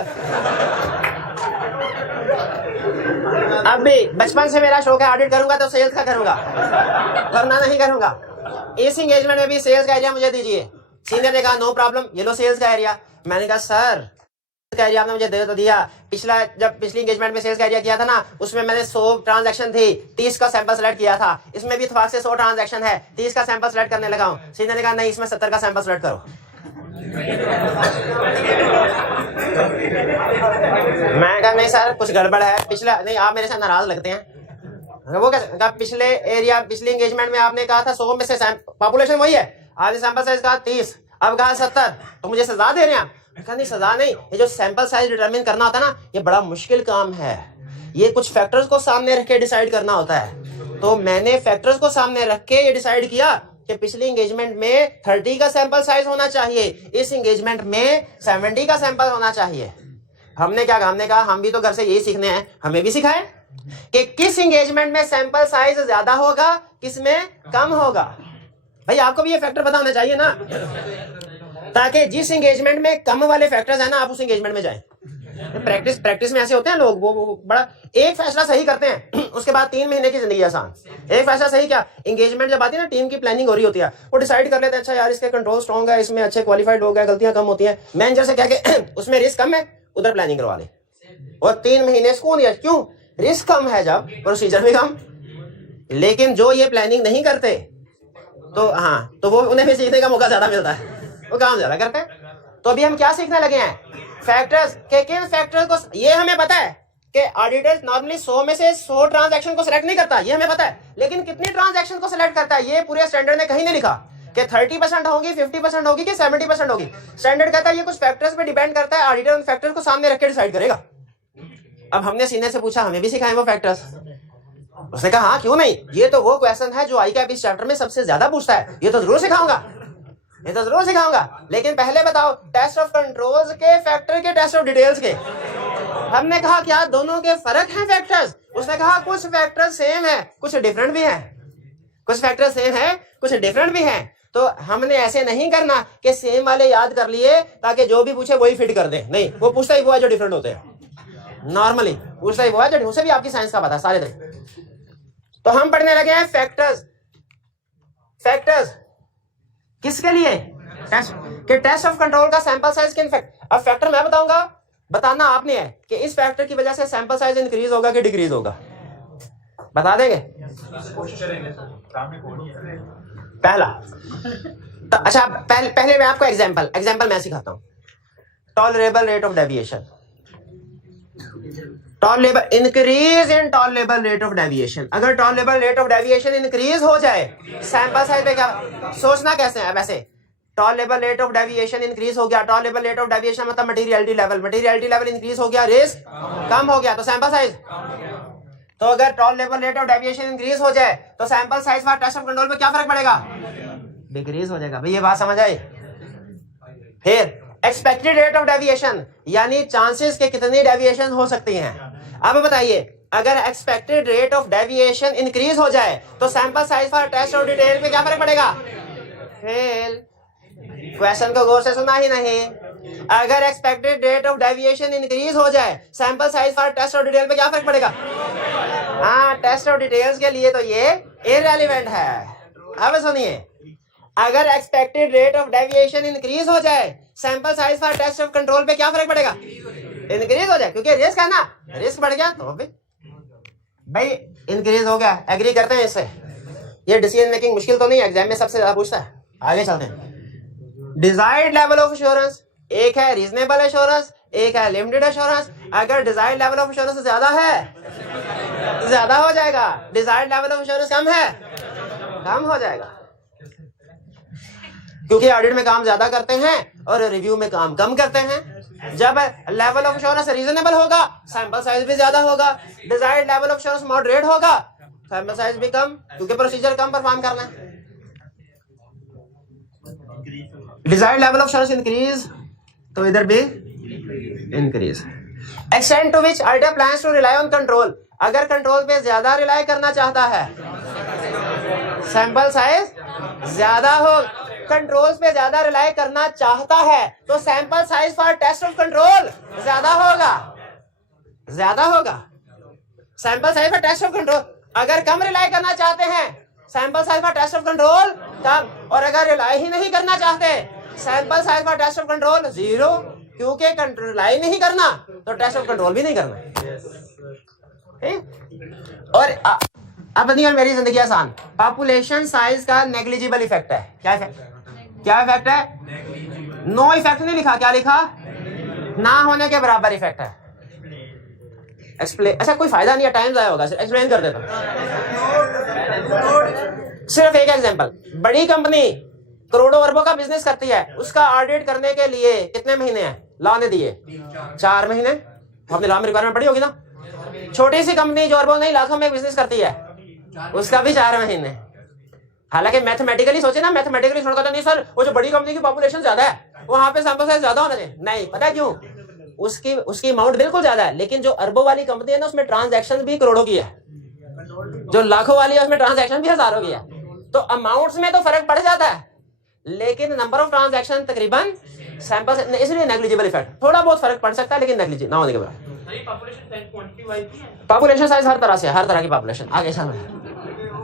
भी बचपन से मेरा शौक है ऑडिट करूंगा तो सेल्स का करूंगा, वरना नहीं करूंगा। इस एंगेजमेंट में भी सेल्स का एरिया मुझे दीजिए। सीनियर ने कहा नो प्रॉब्लम, ये लो सेल्स का एरिया। मैंने कहा सर का एरिया आपने मुझे दे तो दिया, पिछली एंगेजमेंट में सेल्स का एरिया किया था ना, उसमें मैंने 100 ट्रांजैक्शन थी, 30 का सैंपल सेलेक्ट किया था, इसमें भी इत्तेफाक से 100 ट्रांजैक्शन है, 30 का सैंपल सेलेक्ट करने लगा हूं। सीनियर ने कहा नहीं, इसमें 70 का सैंपल सेलेक्ट करो। मैं कहा नहीं सर कुछ गड़बड़ है, पिछला नहीं, आप मेरे से नाराज लगते हैं। वो क्या, पिछली एंगेजमेंट में आपने कहा था 100 में से पॉपुलेशन वही है, आपने सैंपल साइज कहा 30, अब कहा 70, तो मुझे सजा दे रहे हैं आप? कहा नहीं सजा नहीं, ये जो सैंपल साइज डिटरमिन करना होता है ना, ये बड़ा मुश्किल काम है, ये कुछ फैक्टर्स को सामने रख के डिसाइड करना होता है। तो मैंने फैक्टर्स को सामने रख के ये डिसाइड किया कि पिछली एंगेजमेंट में 30 का सैंपल साइज होना चाहिए, इस एंगेजमेंट में 70 का सैंपल होना चाहिए। हमने क्या कहा, हमने कहा हम भी तो घर से यही सीखने हैं, हमें भी सिखाएं कि किस एंगेजमेंट में सैंपल साइज ज्यादा होगा, किस में कम होगा। भाई आपको भी ये फैक्टर पता होना चाहिए ना, ताकि जिस एंगेजमेंट में कम वाले फैक्टर्स है ना, आप उस एंगेजमेंट में जाएं। प्रैक्टिस में ऐसे होते हैं लोग, वो बड़ा एक फैसला सही करते हैं, उसके बाद 3 महीने की जिंदगी आसान। एक फैसला सही क्या, एंगेजमेंट जब आती है ना, टीम की प्लानिंग हो रही होती है, वो डिसाइड कर लेते हैं अच्छा यार इसके कंट्रोल स्ट्रॉन्ग है, इसमें अच्छे क्वालिफाइड लोग हैं, गलतियां कम होती हैं, मैनेजर से कह के उसमें रिस्क कम है, उधर प्लानिंग करवा ले, और 3 महीने सुकून दिया। क्यों? रिस्क कम है, जब प्रोसीजर भी कम। लेकिन जो ये प्लानिंग नहीं करते तो हाँ, तो वो उन्हें भी सीखने का मौका ज्यादा मिलता है, वो काम ज्यादा करते हैं। तो अभी हम क्या सीखने लगे हैं, फैक्टर्स के, किन फैक्टर्स को, ये हमें पता है कि ऑडिटर नॉर्मली 100 में से 100 ट्रांजैक्शन को सिलेक्ट नहीं करता, ये हमें पता है, लेकिन कितनी ट्रांजैक्शन को सिलेक्ट करता है ये पूरे स्टैंडर्ड ने कहीं नहीं लिखा कि 30% होगी, 50% होगी कि 70% होगी। स्टैंडर्ड कहता है ये कुछ फैक्टर्स पे डिपेंड करता है, ऑडिटर उन फैक्टर्स को सामने रख के डिसाइड करेगा। अब हमने सीनियर से पूछा हमें भी सिखाएं वो फैक्टर्स, उसने कहा हाँ क्यों नहीं, ये तो वो क्वेश्चन है जो ICAP इस चैप्टर में सबसे ज्यादा पूछता है, ये तो जरूर सिखाऊंगा, ये तो जरूर सिखाऊंगा। लेकिन पहले बताओ टेस्ट ऑफ कंट्रोल्स के फैक्टर के टेस्ट ऑफ डिटेल्स के। हमने कहा क्या दोनों के फर्क हैं फैक्टर्स? उसने कहा कुछ फैक्टर सेम है, कुछ डिफरेंट भी है, कुछ फैक्टर सेम है, कुछ डिफरेंट भी है। तो हमने ऐसे नहीं करना कि सेम वाले याद कर लिए ताकि जो भी पूछे वही फिट कर दे, नहीं, वो पूछता ही वो है जो डिफरेंट होते हैं, नॉर्मली पूछता ही वो है जो, उसे भी आपकी साइंस का पता सारे दिन। तो हम पढ़ने लगे हैं फैक्टर्स। फैक्टर्स किसके लिए? टेस्ट ऑफ कंट्रोल का सैंपल साइज किन फैक्टर। अब फैक्टर मैं बताऊंगा, बताना आपने है कि इस फैक्टर की वजह से सैंपल साइज इंक्रीज होगा कि डिक्रीज होगा, बता देंगे? पहला तो अच्छा पहले मैं आपको एग्जांपल मैं सिखाता हूं। Tolerable rate of deviation, tolerable increase in tolerable rate of deviation. अगर tolerable rate of deviation increase हो जाए सैंपल साइज पे क्या सोचना कैसे है? वैसे tolerable rate of deviation increase हो गया, टॉलरेबल रेट ऑफ डेविएशन मतलब मटेरियलिटी लेवल इंक्रीज हो गया, रिस्क कम हो गया, तो सैंपल साइज। तो अगर tolerable rate of deviation increase हो जाए तो sample size for test of control पे क्या फर्क पड़ेगा? डिक्रीज हो जाएगा। भाई ये बात समझ आई? फिर एक्सपेक्टेड रेट ऑफ डेविएशन यानी चांसेस के कितनी डेविएशन हो सकती हैं। अब बताइए अगर expected rate of deviation increase हो जाए तो sample size for test of detail पे क्या फर्क पड़ेगा? फेल। क्वेश्चन को गौर से सुना ही नहीं। अगर expected rate of deviation increase हो जाए sample size for test of detail पे क्या फर्क पड़ेगा? हाँ, टेस्ट ऑफ डिटेल्स के लिए तो ये इररेलेवेंट है। अब सुनिए, अगर expected rate of deviation increase हो जाए sample size for test of control पे क्या फर्क पड़ेगा? इंक्रीज हो जाए, क्योंकि रिस्क है ना, रिस्क बढ़ गया तो भाई इंक्रीज हो गया। एग्री करते हैं इससे? ये डिसीजन मेकिंग मुश्किल तो नहीं, एग्जाम में सबसे ज्यादा पूछता है। आगे चलते हैं। डिजायर्ड लेवल ऑफ एश्योरेंस, एक है रीजनेबल एश्योरेंस, एक है लिमिटेड एश्योरेंस। अगर डिजायर्ड लेवल ऑफ एश्योरेंस ज्यादा है ज्यादा हो जाएगा, डिजायर्ड लेवल ऑफ एश्योरेंस कम है कम हो जाएगा, क्योंकि ऑडिट में काम ज्यादा करते हैं और रिव्यू में काम कम करते हैं। जब लेवल ऑफ एश्योरेंस रीजनेबल होगा सैंपल साइज भी ज्यादा होगा, desired level of assurance moderate होगा सैंपल साइज भी कम, क्योंकि प्रोसीजर कम परफॉर्म करना है। Desired level of assurance increase तो इधर भी increase. Extent to which auditor plans to rely on control, अगर कंट्रोल पे ज्यादा रिलाई करना चाहता है सैंपल साइज ज्यादा हो, कंट्रोल्स पे ज्यादा रिलाई करना चाहता है तो sample size for test of control ज्यादा होगा sample size for test of control. अगर कम रिलाई करना चाहते हैं sample size for test of control कम, और अगर रिलाई ही नहीं करना चाहते sample size for test of control 0, क्योंकि रिलाई नहीं करना तो टेस्ट ऑफ कंट्रोल भी नहीं करना। और अब नहीं, मेरी जिंदगी आसान। पॉपुलेशन साइज का नेग्लिजिबल इफेक्ट है। क्या इफेक्ट है? नो इफेक्ट नहीं लिखा, क्या लिखा? ना होने के बराबर इफेक्ट है। एक्सप्लेन, अच्छा कोई फायदा नहीं है, टाइम जाया होगा, एक्सप्लेन कर देता सिर्फ एक एग्जांपल। बड़ी कंपनी करोड़ों अरबों का बिजनेस करती है, उसका ऑडिट करने के लिए कितने महीने हैं लॉ ने दिए? 4 महीने। आपने लॉ में रिक्वायरमेंट पढ़ी होगी ना। छोटी सी कंपनी जो अरबों नहीं लाखों में बिजनेस करती है उसका भी 4 महीने। हालांकि मैथमेटिकली सोचे ना, मैथमेटिकली छोड़कर तो नहीं सर वो जो बड़ी कंपनी की पॉपुलेशन ज्यादा है वहां पे सैंपल साइज ज्यादा होना चाहिए, नहीं। पता क्यों? उसकी अमाउंट बिल्कुल ज्यादा है, लेकिन जो अरबों वाली कंपनी है ना उसमें ट्रांजैक्शन भी करोड़ों की है, जो लाखों वाली है उसमें ट्रांजैक्शन भी हजारों की है। तो अमाउंट्स में तो फर्क पड़ जाता है, लेकिन नंबर ऑफ ट्रांजैक्शन तकरीबन सैंपल, इसलिए नेग्लिजिबल इफेक्ट। थोड़ा बहुत फर्क पड़ सकता है लेकिन नेग्लिजिबल ना होने के बाद। पॉपुलेशन साइज हर तरह की पॉपुलेशन। आगे चल,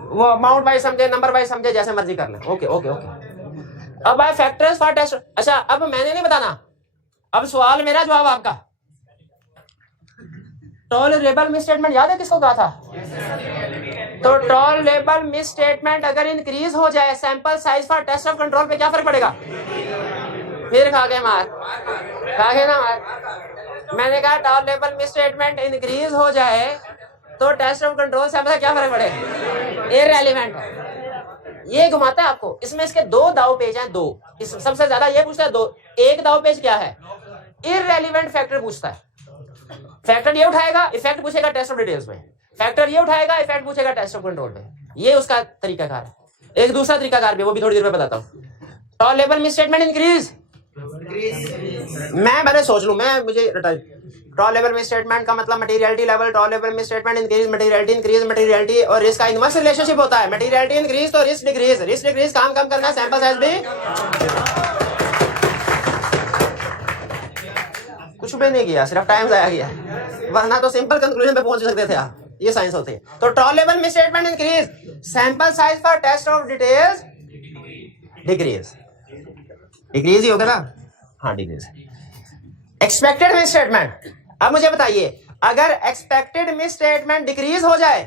वो अमाउंट वाइज समझे, नंबर वाइज समझे, जैसे मर्जी कर लें। ओके। अब आए फैक्टर्स फॉर टेस्ट। अच्छा अब मैंने नहीं बताना, अब सवाल मेरा जवाब आपका। टॉलरेबल मिस स्टेटमेंट याद है किसको कहा था? तो टॉलरेबल मिस स्टेटमेंट अगर इंक्रीज हो जाए sample size for test of control पे क्या फर्क पड़ेगा? फिर खा के ना मार। मैंने कहा टॉलरेबल मिस स्टेटमेंट इंक्रीज हो जाए तो टेस्ट ऑफ कंट्रोल सैंपल से क्या फर्क पड़ेगा? इररेलेवेंट है। ये घुमाता है आपको। इसमें इसके दो दाव पेज हैं, दो। इस सबसे ज्यादा ये पूछता है दो। एक दाव पेज क्या है? इररेलेवेंट फैक्टर पूछता है। फैक्टर ये उठाएगा, इफेक्ट पूछेगा टेस्ट ऑफ डिटेल्स में। फैक्टर ये उठाएगा, इफेक्ट पूछेगा टेस्ट ऑफ कंट्रोल में। ये उसका तरीकाकार है। एक दूसरा तरीकाकार भी, वो भी थोड़ी देर में बताता हूँ। टॉलरेबल मिसस्टेटमेंट इंक्रीज, मैं पहले सोच लूं, मैं मुझे टॉलरेबल मिसस्टेटमेंट का मतलब materiality level, tolerable misstatement increase, materiality increase, materiality और रिस्क का इनवर्स रिलेशनशिप होता है। मटेरियलिटी इंक्रीज तो रिस्क डिक्रीज, रिस्क डिक्रीज काम कम करना, सैंपल साइज भी कुछ भी नहीं किया, सिर्फ टाइम जाया किया, वरना तो सिंपल कंक्लूजन पे पहुंच सकते थे आप। ये साइंस होती है। तो tolerable misstatement increase, sample size for test of details decrease. Decrease ही होगा ना? हाँ डिक्रीज। एक्सपेक्टेड मिसस्टेटमेंट, अब मुझे बताइए अगर एक्सपेक्टेड मिसस्टेटमेंट डिक्रीज हो जाए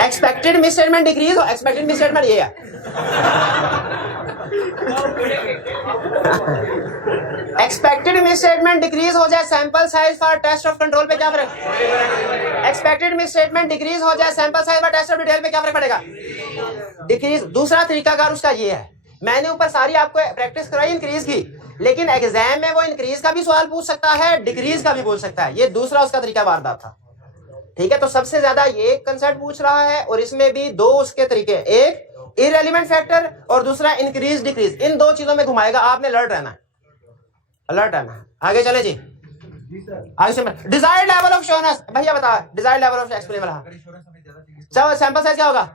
एक्सपेक्टेड मिसस्टेटमेंट डिक्रीज हो, एक्सपेक्टेड मिसस्टेटमेंट ये है एक्सपेक्टेड मिसस्टेटमेंट डिक्रीज हो जाए, sample size for test of control पे क्या फर्क? एक्सपेक्टेड मिसस्टेटमेंट डिक्रीज हो जाए, sample size for test of detail पे क्या फर्क पड़ेगा? डिक्रीज। दूसरा तरीकाकार उसका ये है, मैंने ऊपर सारी आपको प्रैक्टिस कराई इंक्रीज की, लेकिन एग्जाम में वो इंक्रीज का भी सवाल पूछ सकता है, डिक्रीज का भी पूछ सकता है। ये दूसरा उसका तरीका वारदात था। ठीक है, तो सबसे ज्यादा ये कंसेप्ट पूछ रहा है और इसमें भी दो उसके तरीके, एक इररेलेवेंट फैक्टर और दूसरा इंक्रीज डिक्रीज। इन दो चीजों में घुमाएगा, आपने अलर्ट रहना है, अलर्ट रहना है। आगे चले जी, आगे से डिजायर्ड लेवल ऑफ श्योरनेस, भैया बता डिजायर्ड लेवल ऑफ एक्सप्लेनेबल। चलो सैंपल साइज क्या होगा?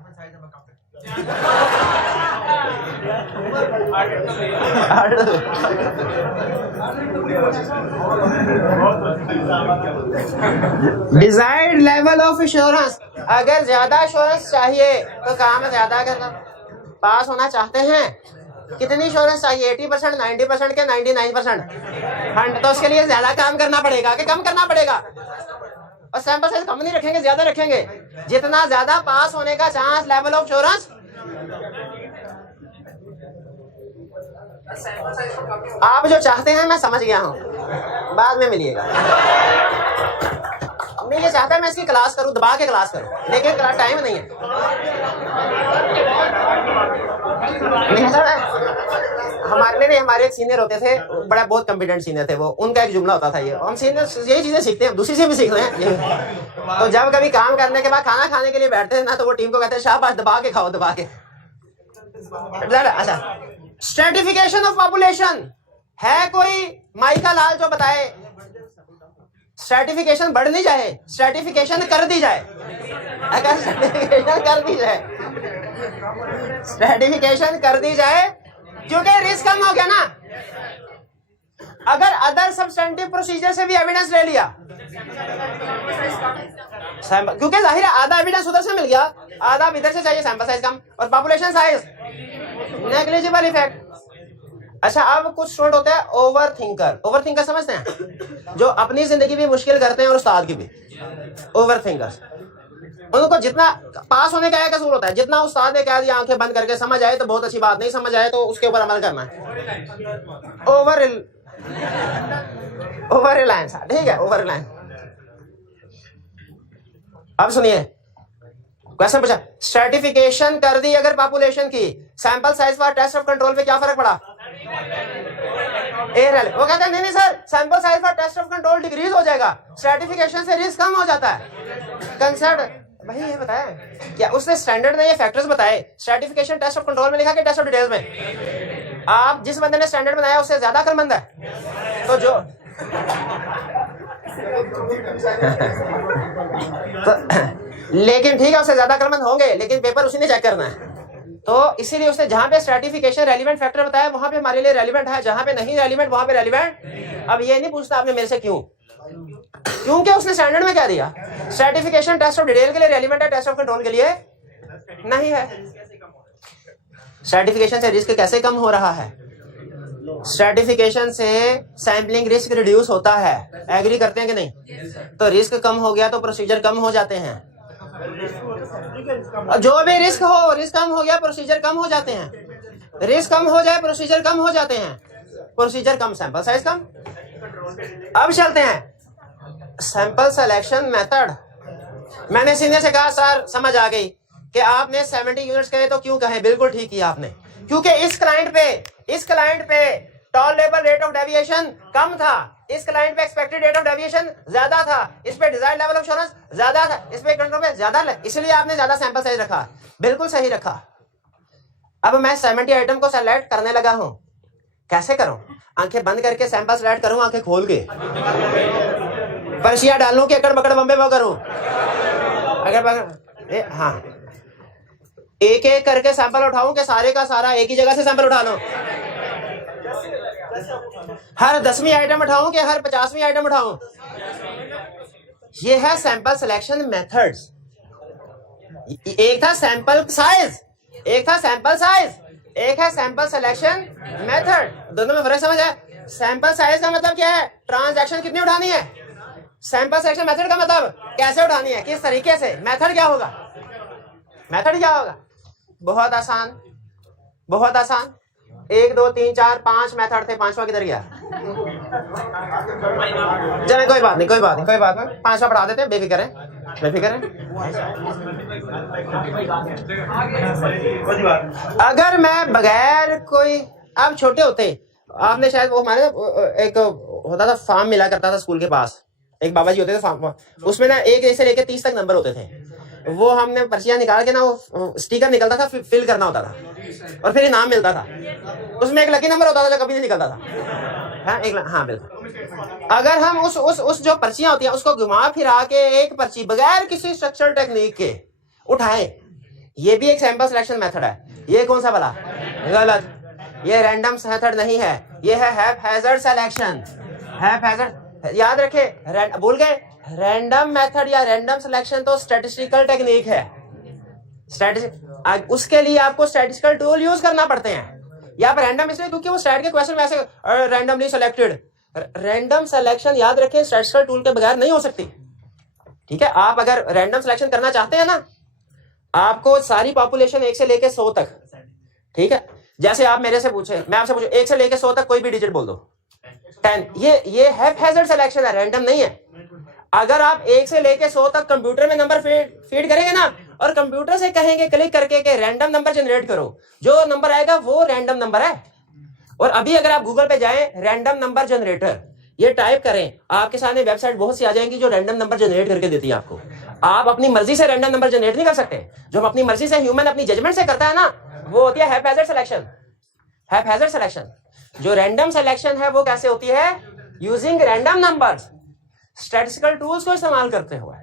डिजायर्ड लेवल ऑफ एश्योरेंस, अगर ज्यादा एश्योरेंस चाहिए तो काम ज्यादा करना। पास होना चाहते हैं, कितनी एश्योरेंस चाहिए? 80%, 90% के 99%? तो उसके लिए ज्यादा काम करना पड़ेगा कि कम करना पड़ेगा? और सैंपल साइज कम नहीं रखेंगे, ज्यादा रखेंगे। जितना ज्यादा पास होने का चांस, लेवल ऑफ एश्योरेंस। आप जो चाहते हैं मैं समझ गया हूं, बाद में मिलिएगा। नहीं ये चाहता है मैं इसकी क्लास करूं, दबा के क्लास करूं, लेकिन टाइम नहीं है। हमारे नहीं, हमारे एक सीनियर होते थे, बड़ा बहुत कॉम्पिटेंट सीनियर थे वो, उनका एक जुमला होता था ये, हम सीनियर यही चीजें सीखते हैं, दूसरी से भी सीख रहे हैं। तो जब कभी काम करने के बाद खाना खाने के लिए बैठते हैं ना, तो वो टीम को कहते हैं शाबाश दबा के खाओ, दबा के। अच्छा, स्ट्रेटिफिकेशन ऑफ पॉपुलेशन है कोई माइका लाल जो बताए? स्ट्रेटिफिकेशन बढ़ नहीं जाए, स्ट्रेटिफिकेशन कर दी जाए। अगर स्ट्रेटिफिकेशन कर दी जाए, स्ट्रेटिफिकेशन कर दी जाए, क्योंकि रिस्क कम हो गया ना। अगर अदर सब्सटेंटिव प्रोसीजर से भी एविडेंस ले लिया, क्योंकि जाहिर है आधा एविडेंस उधर से मिल गया, आधा इधर से चाहिए, सैंपल साइज कम और पॉपुलेशन साइज नेग्लिजिबल इफेक्ट। अच्छा, अब कुछ स्टूडेंट होते हैं ओवर थिंकर। ओवर थिंकर समझते हैं? जो अपनी जिंदगी भी मुश्किल करते हैं और उस्ताद की भी। ओवर थिंकर्स, उनको जितना पास होने का कसूर होता है, जितना उस्ताद ने कह दिया आंखें बंद करके समझ आए तो बहुत अच्छी बात, नहीं समझ आए तो उसके ऊपर अमल करना है। ओवर रिलायंस, ठीक है, ओवर रिलायंस। अब सुनिए क्वेश्चन पूछा, सर्टिफिकेशन कर दी अगर पॉपुलेशन की, sample size for test of control पे क्या फर्क पड़ा? वो कहते हैं नहीं sir, sample size for test of control decrease हो जाएगा, सर्टिफिकेशन से रिस्क कम हो जाता है। कंसर्न भाई ये बताया क्या उसने? स्टैंडर्ड ने ये फैक्टर्स बताए, सर्टिफिकेशन टेस्ट ऑफ कंट्रोल में लिखा कि टेस्ट ऑफ डिटेल्स में? आप जिस बंदे ने स्टैंडर्ड बनाया उससे ज्यादा अक्लमंद है। तो जो लेकिन ठीक है, उससे ज्यादा अक्लमंद होंगे, लेकिन पेपर उसी ने चेक करना है। तो इसीलिए उसने जहां पे स्ट्रेटिफिकेशन रेलिवेंट फैक्टर बताया वहां पे हमारे लिए रेलिवेंट है, जहां पे नहीं रेलिवेंट वहां पे रेलिवेंट। अब ये नहीं पूछता आपने मेरे से क्यों, क्योंकि उसने स्टैंडर्ड में क्या दिया, स्ट्रेटिफिकेशन टेस्ट ऑफ डिटेल के लिए रेलिवेंट है, टेस्ट ऑफ कंट्रोल के लिए नहीं है। स्ट्रेटिफिकेशन से रिस्क कैसे कम हो रहा है? स्ट्रेटिफिकेशन से सैंपलिंग रिस्क रिड्यूस होता है, एग्री करते हैं कि नहीं? तो रिस्क कम हो गया तो प्रोसीजर कम हो जाते हैं। जो भी रिस्क हो, रिस्क कम हो गया प्रोसीजर कम हो जाते हैं, रिस्क कम हो जाए प्रोसीजर कम हो जाते हैं, प्रोसीजर कम सैंपल साइज कम। अब चलते हैं सैंपल सिलेक्शन मेथड। मैंने सीनियर से कहा सर समझ आ गई कि आपने 70 यूनिट्स कहे तो क्यों कहे, बिल्कुल ठीक किया आपने, क्योंकि इस क्लाइंट पे टॉलरेबल रेट ऑफ डेविएशन कम था, इस क्लाइंट पे एक्सपेक्टेड रेट ऑफ डेविएशन ज्यादा था, इस पे डिजायर्ड लेवल ऑफ एश्योरेंस ज्यादा था, इस पे कंट्रोल पे ज्यादा, इसलिए आपने ज्यादा सैंपल साइज रखा, बिल्कुल सही रखा। अब मैं 70 आइटम को सेलेक्ट करने लगा हूं, कैसे करूं? आंखें बंद करके सैंपल सेलेक्ट करूं, आंखें खोल के पर्चियां डालूं कि अकड़ बकड़ बम्बे वो करूं? अगर हाँ, एक एक करके सैंपल उठाऊं कि सारे का सारा एक ही जगह से सैंपल उठा लो? हर 10वीं आइटम उठाऊं कि हर 50वीं आइटम उठाऊं? ये है सैंपल सिलेक्शन मेथड्स। एक था सैंपल साइज, एक था सैंपल साइज, एक है सैंपल सिलेक्शन मेथड। दोनों में फर्क समझ है? सैंपल साइज का मतलब क्या है? ट्रांजैक्शन कितनी उठानी है। सैंपल सिलेक्शन मेथड का मतलब कैसे उठानी है, किस तरीके से। मेथड क्या होगा? मेथड क्या होगा? बहुत आसान, बहुत आसान। 1 2 3 4 5 मेथड थे, 5वां किधर गया? चले कोई बात नहीं, कोई बात नहीं, कोई बात नहीं, 5वां पढ़ा देते हैं, बेफिक्र है, बेफिक्र है। अगर मैं बगैर कोई, अब छोटे होते आपने शायद वो हमारे एक होता था फार्म मिला करता था स्कूल के पास, एक बाबा जी होते थे फार्म, उसमें ना 1 से लेकर 30 तक नंबर होते थे। वो हमने पर्चियां निकाल के ना वो स्टिकर निकलता था, फिल करना होता था और फिर इनाम मिलता था। उसमें एक लकी नंबर होता था जो कभी नहीं निकलता था। हाँ बिल्कुल। अगर हम उस जो पर्चियां होती हैं उसको घुमा फिरा के एक पर्ची बगैर किसी स्ट्रक्चरल टेक्निक के उठाए, ये भी एक सैंपल सिलेक्शन मेथड है। ये कौन सा वाला? गलत, ये रैंडम मेथड नहीं है, ये है हैप्पैजार्ड सिलेक्शन। हैप्पैजार्ड याद रखे, भूल गए? रैंडम मेथड या रैंडम सिलेक्शन तो स्टैटिस्टिकल टेक्निक है। उसके लिए आपको स्टैटिस्टिकल टूल यूज करना पड़ते हैं। यहाँ पर रैंडम इसलिए क्योंकि वो स्टैट के क्वेश्चन में ऐसे रैंडमली सिलेक्टेड, रैंडम सिलेक्शन याद रखें स्टैटिस्टिकल टूल के बगैर नहीं हो सकती। ठीक है, आप अगर रैंडम सिलेक्शन करना चाहते हैं ना, आपको सारी पॉपुलेशन 1 से लेके 100 तक, ठीक है, जैसे आप मेरे से पूछे, मैं आपसे पूछूं 1 से लेके 100 तक कोई भी डिजिट बोल दो, 10, ये हैप्पैजार्ड सिलेक्शन है, रैंडम नहीं है। अगर आप 1 से लेके 100 तक कंप्यूटर में नंबर फीड करेंगे ना और कंप्यूटर से कहेंगे क्लिक करके कि रैंडम नंबर जनरेट करो, जो नंबर आएगा वो रैंडम नंबर है। और अभी अगर आप गूगल पे जाएं रैंडम नंबर जनरेटर, ये टाइप करें, आपके सामने वेबसाइट बहुत सी आ जाएंगी जो रैंडम नंबर जनरेट करके देती है आपको। आप अपनी मर्जी से रैंडम नंबर जनरेट नहीं कर सकते। जो हम अपनी मर्जी से, ह्यूमन अपनी जजमेंट से करता है ना, वो होती है हैप्पैजार्ड सिलेक्शन। हैप्पैजार्ड सिलेक्शन। जो रैंडम सिलेक्शन है वो कैसे होती है? Using random numbers, statistical tools को इस्तेमाल करते हुए।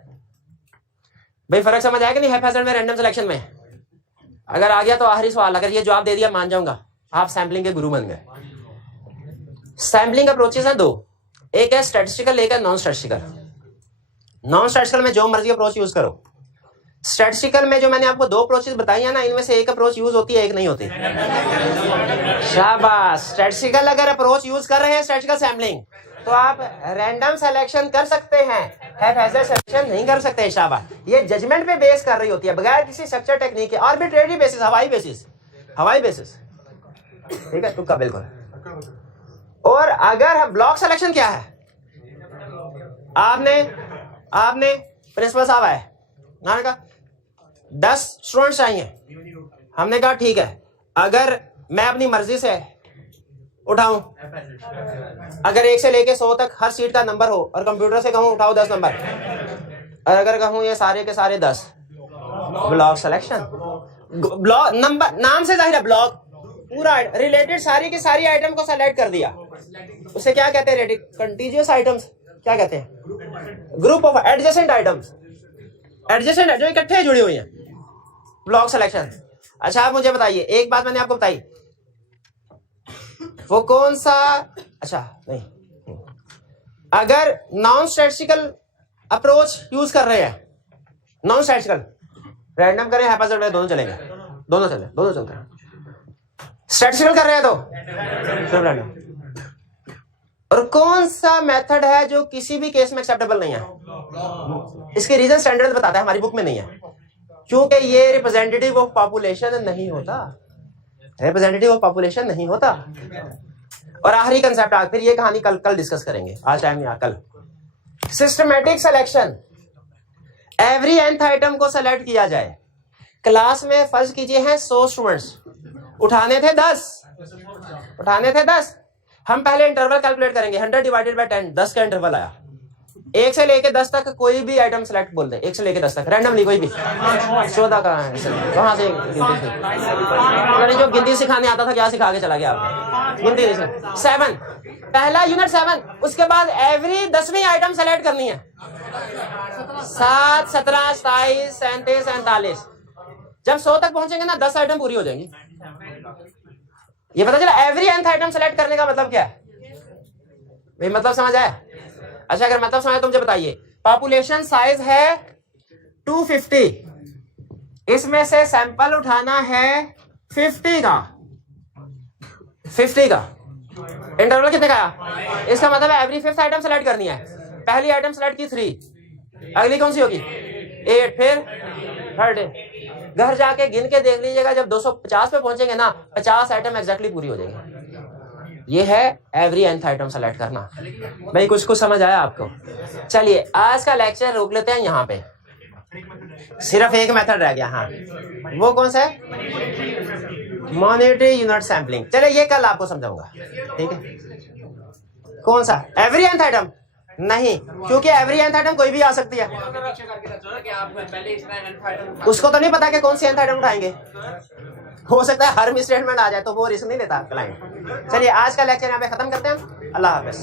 भाई फर्क समझ आया कि नहीं हैप्पैजार्ड में, रैंडम सिलेक्शन में? अगर आ गया तो आखिरी सवाल, अगर ये जवाब दे दिया मान जाऊंगा आप सैम्पलिंग के गुरु बन गए। सैम्पलिंग अप्रोचेस हैं 2, एक है स्टैटिस्टिकल, एक है नॉन स्टैटिस्टिकल। नॉन स्टैटिस्टिकल में जो मर्जी अप्रोच यूज करो। स्टैटिस्टिकल में जो मैंने आपको 2 अप्रोचेस बताई है ना, इनमें से एक अप्रोच यूज होती है, एक नहीं होती। शाबाश। स्टैटिस्टिकल अगर अप्रोच यूज कर रहे हैं स्टैटिस्टिकल सैम्पलिंग, तो आप रैंडम सिलेक्शन कर सकते हैं, हैप्पैजार्ड सिलेक्शन नहीं कर सकते। शाबाश। ये जजमेंट पे बेस कर रही होती है, बगैर किसी स्ट्रक्चर टेक्निक के, आर्बिट्रेरी बेसिस, हवाई बेसिस। ठीक है, तुक्का बिल्कुल। और अगर ब्लॉक सिलेक्शन क्या है? आपने प्रिंसिपल साहब आए, मैंने कहा 10 स्टूडेंट्स चाहिए, हमने कहा ठीक है, अगर मैं अपनी मर्जी से उठाऊं, अगर 1 से लेके 100 तक हर सीट का नंबर हो और कंप्यूटर से कहूं उठाओ 10 नंबर, और अगर कहूं ये सारे के सारे 10, ब्लॉक सिलेक्शन। ब्लॉक नंबर, नाम से जाहिर है ब्लॉक, पूरा रिलेटेड सारी की सारी आइटम को सेलेक्ट कर दिया, उसे क्या कहते हैं? Contiguous items. क्या कहते हैं? Group of adjacent items, adjacent जो इकट्ठे जुड़ी हुई हैं, ब्लॉक सिलेक्शन। अच्छा आप मुझे बताइए, एक बात मैंने आपको बताई, वो कौन सा, अच्छा नहीं, अगर नॉन स्टैटिस्टिकल अप्रोच यूज कर रहे हैं, नॉन स्टैटिस्टिकल, रैंडम करें हैप्पैजार्ड करें, दोनों चलेंगे, दोनों चलते हैं। स्टैटिस्टिकल कर रहे हैं तो रैंडम। और कौन सा मेथड है जो किसी भी केस में एक्सेप्टेबल नहीं है? इसके रीजन स्टैंडर्ड बताता है, हमारी बुक में नहीं है, क्योंकि ये रिप्रेजेंटेटिव ऑफ पॉपुलेशन नहीं होता, रिप्रेजेंटेटिव ऑफ पॉपुलेशन नहीं होता। और आखिरी कंसेप्ट, फिर ये कहानी कल डिस्कस करेंगे, आज टाइम नहीं, कल systematic selection, every nth item को सेलेक्ट किया जाए। क्लास में फर्ज कीजिए हैं 100 स्टूडेंट्स, उठाने थे 10, हम पहले इंटरवल कैलकुलेट करेंगे 100 डिवाइडेड बाय 10, 10 का इंटरवल आया। 1 से लेके 10 तक कोई भी आइटम सेलेक्ट बोल दे, 1 से लेके 10 तक रैंडमली कोई भी। 14 कहाँ है, कहाँ से गिनती जो गिनती सिखाने आता था क्या सिखा के चला गया आप, गिनती 7, पहला यूनिट 7, उसके बाद एवरी 10वीं आइटम सेलेक्ट करनी है। 7, 17, 27, 37, 39, जब 100 तक पहुंचेंगे ना 10 आइटम पूरी हो जाएंगी। ये पता चला एवरी nth आइटम सेलेक्ट करने का मतलब क्या है भाई, मतलब समझ आया? अच्छा अगर मतलब समझ तो मुझे बताइए, पॉपुलेशन साइज है 250, इसमें से सैंपल उठाना है 50 का, इंटरवल कितने का आया? इसका मतलब है एवरी 5th आइटम सेलेक्ट करनी है। पहली आइटम सेलेक्ट की 3, अगली कौन सी होगी 8, फिर 30। घर जाके गिन के देख लीजिएगा, जब 250 पे पहुंचेंगे ना 50 आइटम एग्जैक्टली पूरी हो जाएंगी। ये है एवरी nth आइटम सेलेक्ट करना। भाई कुछ समझ आया आपको? चलिए आज का लेक्चर रोक लेते हैं यहाँ पे, सिर्फ एक मेथड रह गया। हाँ वो कौन सा है? Monetary unit sampling. चलिए ये कल आपको समझाऊंगा, ठीक है? कौन सा? एवरी nth आइटम नहीं, क्योंकि एवरी nth आइटम कोई भी आ सकती है। उसको तो नहीं पता कि कौन सी nth आइटम उठाएंगे, हो सकता है हर मिसस्टेटमेंट आ जाए, तो वो रिस्क नहीं लेता क्लाइंट। चलिए आज का लेक्चर यहाँ पे खत्म करते हैं। अल्लाह हाफिज।